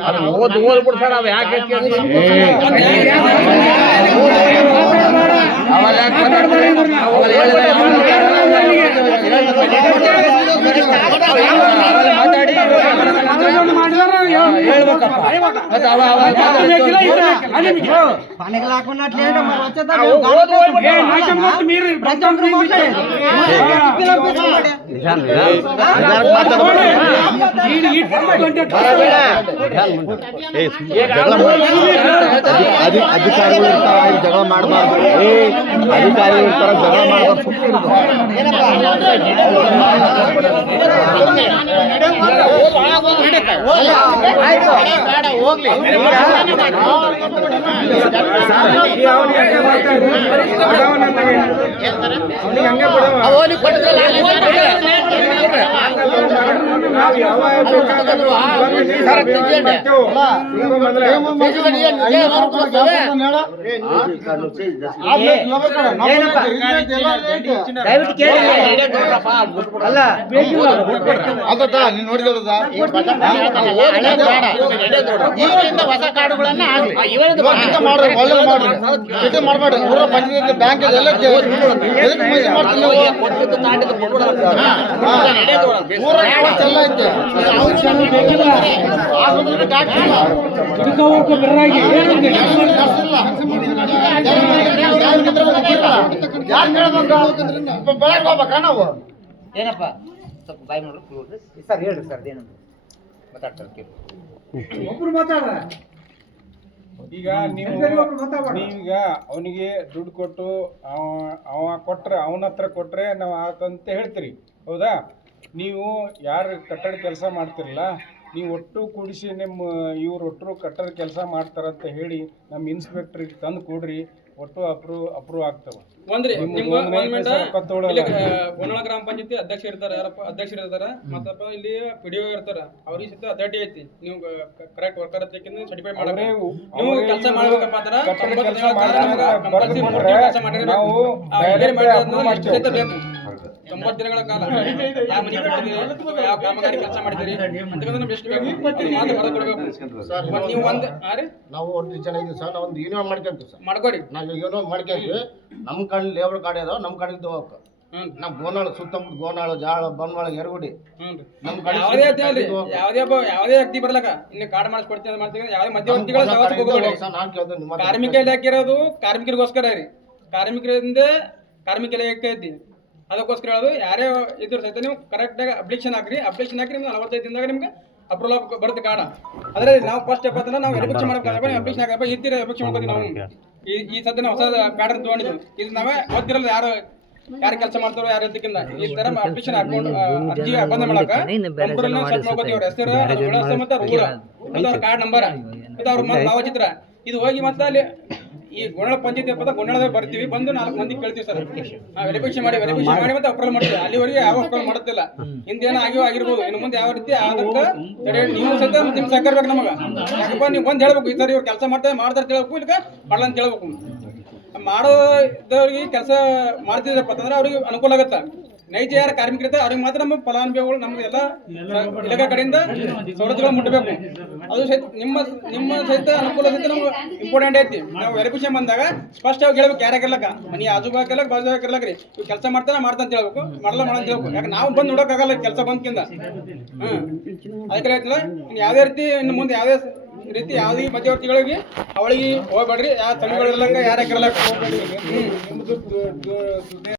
ಅಧಿಕಾರಿಗಳು ಇರ್ತಾರ, ಜಗಳ ಮಾಡಬಾರ್ದು. ಅಧಿಕಾರಿಗಳು ಇರ್ತಾರ, ಜಗಳ ಮಾಡಬಾರ್ದು. ಹೋಗ್ಲಿ ಈಗಿಂದ ಹೊಸ ಕಾರ್ಡುಗಳನ್ನ ಆಗ್ಲಿ ಮಾಡಬೇಡಿ. ಬ್ಯಾಂಕ್ ನಾವು ಏನಪ್ಪ ಸ್ವಲ್ಪ ಬಾಯ್ ನೋಡ್ರಿ ಸರ್, ಹೇಳ್ರಿ ಸರ್ ಏನು ಮಾತಾಡ್ತಾರೆ. ಒಬ್ರು ಮಾತಾಡ್ರ. ಈಗ ನೀವೀಗ ಅವನಿಗೆ ದುಡ್ಡು ಕೊಟ್ಟು ಅವ ಕೊಟ್ರೆ ಅವನ ಹತ್ರ ಕೊಟ್ರೆ ನಾವು ಆತಂತ ಹೇಳ್ತೀರಿ, ಹೌದಾ? ನೀವು ಯಾರು ಕಟ್ಟಡ ಕೆಲಸ ಮಾಡ್ತಿರಲ್ಲ, ನೀವು ಒಟ್ಟು ಕೂಡಿಸಿ ನಿಮ್ಮ ಇವ್ರು ಒಟ್ಟರು ಕಟ್ಟಡ ಕೆಲಸ ಮಾಡ್ತಾರಂತ ಹೇಳಿ ನಮ್ಮ ಇನ್ಸ್ಪೆಕ್ಟ್ರಿಗೆ ತಂದು ಕೊಡ್ರಿ, ಒಟ್ಟು ಅಪ್ರೂವ್ ಆಗ್ತವೆ. ಒಂದ್ರಿ ಗೋನಾಳ ಗ್ರಾಮ ಪಂಚಾಯತಿ ಅಧ್ಯಕ್ಷ ಇರ್ತಾರ, ಯಾರಪ್ಪ ಅಧ್ಯಕ್ಷರು ಇರ್ತಾರ, ಮತ್ತಪ್ಪ ಇಲ್ಲಿ PDO ಇರ್ತಾರ. ಅವ್ರಿಗೆ ಸಹಿತ ಅಥಾರಿಟಿ ಐತಿ. ನೀವು ಕರೆಕ್ಟ್ ವರ್ಕರ್ ಸರ್ಟಿಫೈ ಮಾಡಬೇಕು. ನೀವು ಕೆಲಸ ಮಾಡ್ಬೇಕಪ್ಪ ಅಂದ್ರೆ 90 ದಿನಗಳ ಕಾಲ ಕೆಲಸ ಮಾಡಿರ್ಬೇಕು. 90 ದಿನಗಳ ಕಾಲ ಯಾವ ಮನೆ ಕಟ್ಟಿದ್ದೀರಿ, ಯಾವ ಕಾಮಗಾರಿ ಕೆಲಸ ಮಾಡಿದ್ದೀರಿ ಅಂತಕ್ಕಂಥ ನಮ್ಗೆ ಎಷ್ಟು ಬೇಕು ಮಾತು ಕೊಡಬೇಕು. ನೀವು ಒಂದು ನಾವು 1 ಜನ ಇದೀವಿ ಸರ್, ನಾವು ಒಂದು ಯೂನಿಯನ್ ಮಾಡ್ಕೊಂತೀವಿ ಸರ್. ಮಾಡ್ಕೊಡಿ. ನಾವು ಯೂನಿಯನ್ ಮಾಡ್ಕೊಂತೀವಿ. ನಮ್ಮ ಕಡೆ ಲೇಬರ್ ಕಾರ್ಡ್ ಇದಾವೆ, ನಮ್ಮ ಕಡೆ ಹೋಗಕ್ಕೆ. ನಮ್ಮ ಗೋನಾಳ ಸುತ್ತಮುತ್ತ ಗೋನಾಳ, ಜಾಳ, ಬನ್ವಾಳ, ಯರಗುಡಿ ನಮ್ಮ ಕಡೆ ಯಾವುದೇ ವ್ಯಕ್ತಿ ಬರ್ಲಕ್ಕ ಇನ್ನು ಕಾರ್ಡ್ ಮಾಡಿಸ್ಕೊಡ್ತೀವಿ ಮಾಡ್ತೀವಿ. ಯಾವುದೇ ಮಧ್ಯವರ್ತಿಗಳ ಸವಾಸಿಗೆ ಹೋಗೋದು. ಕಾರ್ಮಿಕ ಇಲಾಖೆ ಇರೋದು ಕಾರ್ಮಿಕರಿಗೋಸ್ಕರ ರೀ. ಕಾರ್ಮಿಕರಿಂದ ಕಾರ್ಮಿಕ ಇಲಾಖೆ ಐತಿ, ಅದಕ್ಕೋಸ್ಕರ ಹೇಳೋದು. ಯಾರೇ ಇದ್ರ ಸಹಿತ ನೀವು ಕರೆಕ್ಟಾಗಿ ಅಪ್ಲಿಕೇಶನ್ ಹಾಕ್ರಿ. ಅಪ್ಲಿಕೇಶನ್ ಹಾಕಿ ನಿಮ್ಗೆ 45 ದಿನದಾಗ ನಿಮ್ಗೆ ಅಪ್ರೂವಲ್ ಬರುತ್ತೆ ಕಾರ್ಡ್. ಅದ್ರೆ ನಾವು ಫಸ್ಟ್ ಅಂದ್ರೆ ನಾವು ವೆರಿಫಿಕೇಶನ್ ಮಾಡ್ಬೇಕು. ಅಪ್ಲಿಕೇಶನ್ ಹಾಕಪ್ಪ ಇದ್ದೀರ ವೆರಿಫಿಕೇಶನ್ ಮಾಡ್ಕೊತೀವಿ ನಾವು. ಈ ಸದ್ಯ ನಾವು ಹೊಸ ಪ್ಯಾಟರ್ನ್ ತೊಗೊಂಡಿದ್ವಿ. ಇದು ನಾವೇ ಗೊತ್ತಿರಲ್ಲ ಯಾರು ಕೆಲಸ ಮಾಡ್ತಾರೋ ಯಾರು ಇದಕ್ಕಿಂತ ಈ ತರ ಅಪ್ಲಿಕೇಶನ್ ಹಾಕೊಂಡು ಅರ್ಜಿ ಬಂದ ಮಾಡಕ ನೋಡ್ಕೋತೀವಿ. ಅವ್ರ ಹೆಸರು, ವಿಳಾಸ ಮತ್ತೆ ರೂಢ ಮತ್ತು ಅವ್ರ ಕಾರ್ಡ್ ನಂಬರ್, ಇದು ಅವ್ರ ಭಾವಚಿತ್ರ. ಇದು ಹೋಗಿ ಮತ್ತೆ ಅಲ್ಲಿ ಈ ಗೋನಾಳ ಪಂಚಾಯತಿ ಪದ ಗೋನಾಳದಾಗ ಬರ್ತೀವಿ. ಬಂದು 4 ಮಂದಿ ಕೇಳ್ತೀವಿ ಸರ್, ವೆರಿಫಿಕೇಶನ್ ಮಾಡಿ ಮತ್ತೆ ಅಪ್ರೂವಲ್ ಮಾಡ್ತೀವಿ. ಅಲ್ಲಿವರೆಗೆ ಯಾವ ಅಪ್ರೂವಲ್ ಮಾಡುತ್ತಿಲ್ಲ. ಹಿಂದೇನೋ ಆಗಿರ್ಬೋದು, ಇನ್ನು ಮುಂದೆ ಯಾವ ರೀತಿ ಅದಕ್ಕೆ ತಡೆ ನೀವು ಸಹಿತ ನಿಮ್ಗೆ ಸಹಕಾರ ಬೇಕು ನಮಗೆ. ಯಾಕಪ್ಪ ನೀವು ಬಂದು ಹೇಳ್ಬೇಕು, ಈ ಸರ್ ಇವ್ರು ಕೆಲಸ ಮಾಡ್ತಾರೆ ಹೇಳ್ಬೇಕು, ಇಲ್ಲ ಮಾಡಲ್ಲ ಅಂತ ಹೇಳ್ಬೇಕು. ಮಾಡೋದವ್ರಿಗೆ ಕೆಲಸ ಮಾಡ್ತಿದ್ರಪ್ಪ ಅಂತಂದ್ರೆ ಅವ್ರಿಗೆ ಅನುಕೂಲ ಆಗತ್ತ. ನೈಜ ಯಾರು ಕಾರ್ಮಿಕರಿರ್ತಾರೆ ಅವ್ರಿಗೆ ಮಾತ್ರ ನಮ್ಮ ಫಲಾನುಭವಿಗಳು ನಮ್ಗೆ ಎಲ್ಲ ಇಲಾಖೆ ಕಡೆಯಿಂದ ಸವಲತ್ತುಗಳು ಮುಟ್ಟಬೇಕು. ಅದು ಸಹಿತ ನಿಮ್ಮ ಸಹಿತ ಅನುಕೂಲ ಸಹಿತ ನಮ್ಗೆ ಇಂಪಾರ್ಟೆಂಟ್ ಐತಿ. ನಾವು ವೆರಿಫಿಕೇಶನ್ ಬಂದಾಗ ಸ್ಪಷ್ಟವಾಗಿ ಹೇಳ್ಬೇಕು, ಯಾರ್ಯಾಗಿರ್ಲಕ್ಕ ಮನೆ ಆಜು ಬಾಕಿರ್ಲಕ್ಕ ಬಾಜು ಹಾಕಿರ್ಲಕ್ರಿ ಇವ್ ಕೆಲಸ ಮಾಡ್ತಾನೆ ಅಂತ ಹೇಳ್ಬೇಕು, ಮಾಡಲ್ಲ ಅಂತ ಹೇಳ್ಬೇಕು. ಯಾಕೆ ನಾವು ಬಂದು ನೋಡೋಕ್ಕಾಗಲ್ಲ ಕೆಲಸ ಬಂದ್ಕಿಂದ. ಅದಕ್ಕೆ ಹೇಳ್ತಿಲ್ಲ, ಯಾವುದೇ ರೀತಿ ಇನ್ನು ಮುಂದೆ ಯಾವುದೇ ರೀತಿ ಯಾವುದೇ ಮಧ್ಯವರ್ತಿಗಳಿಗೆ ಅವಳಿಗೆ ಹೋಗ್ಬೇಡ್ರಿ, ಯಾವ ತಮಿಳುಗಳಿರ್ಲಕ್ಕ ಯಾರ್ಯಾಕಿರ್ಲಕ್ಕ ಹೋಗ್ಬೇಡ್ರಿ.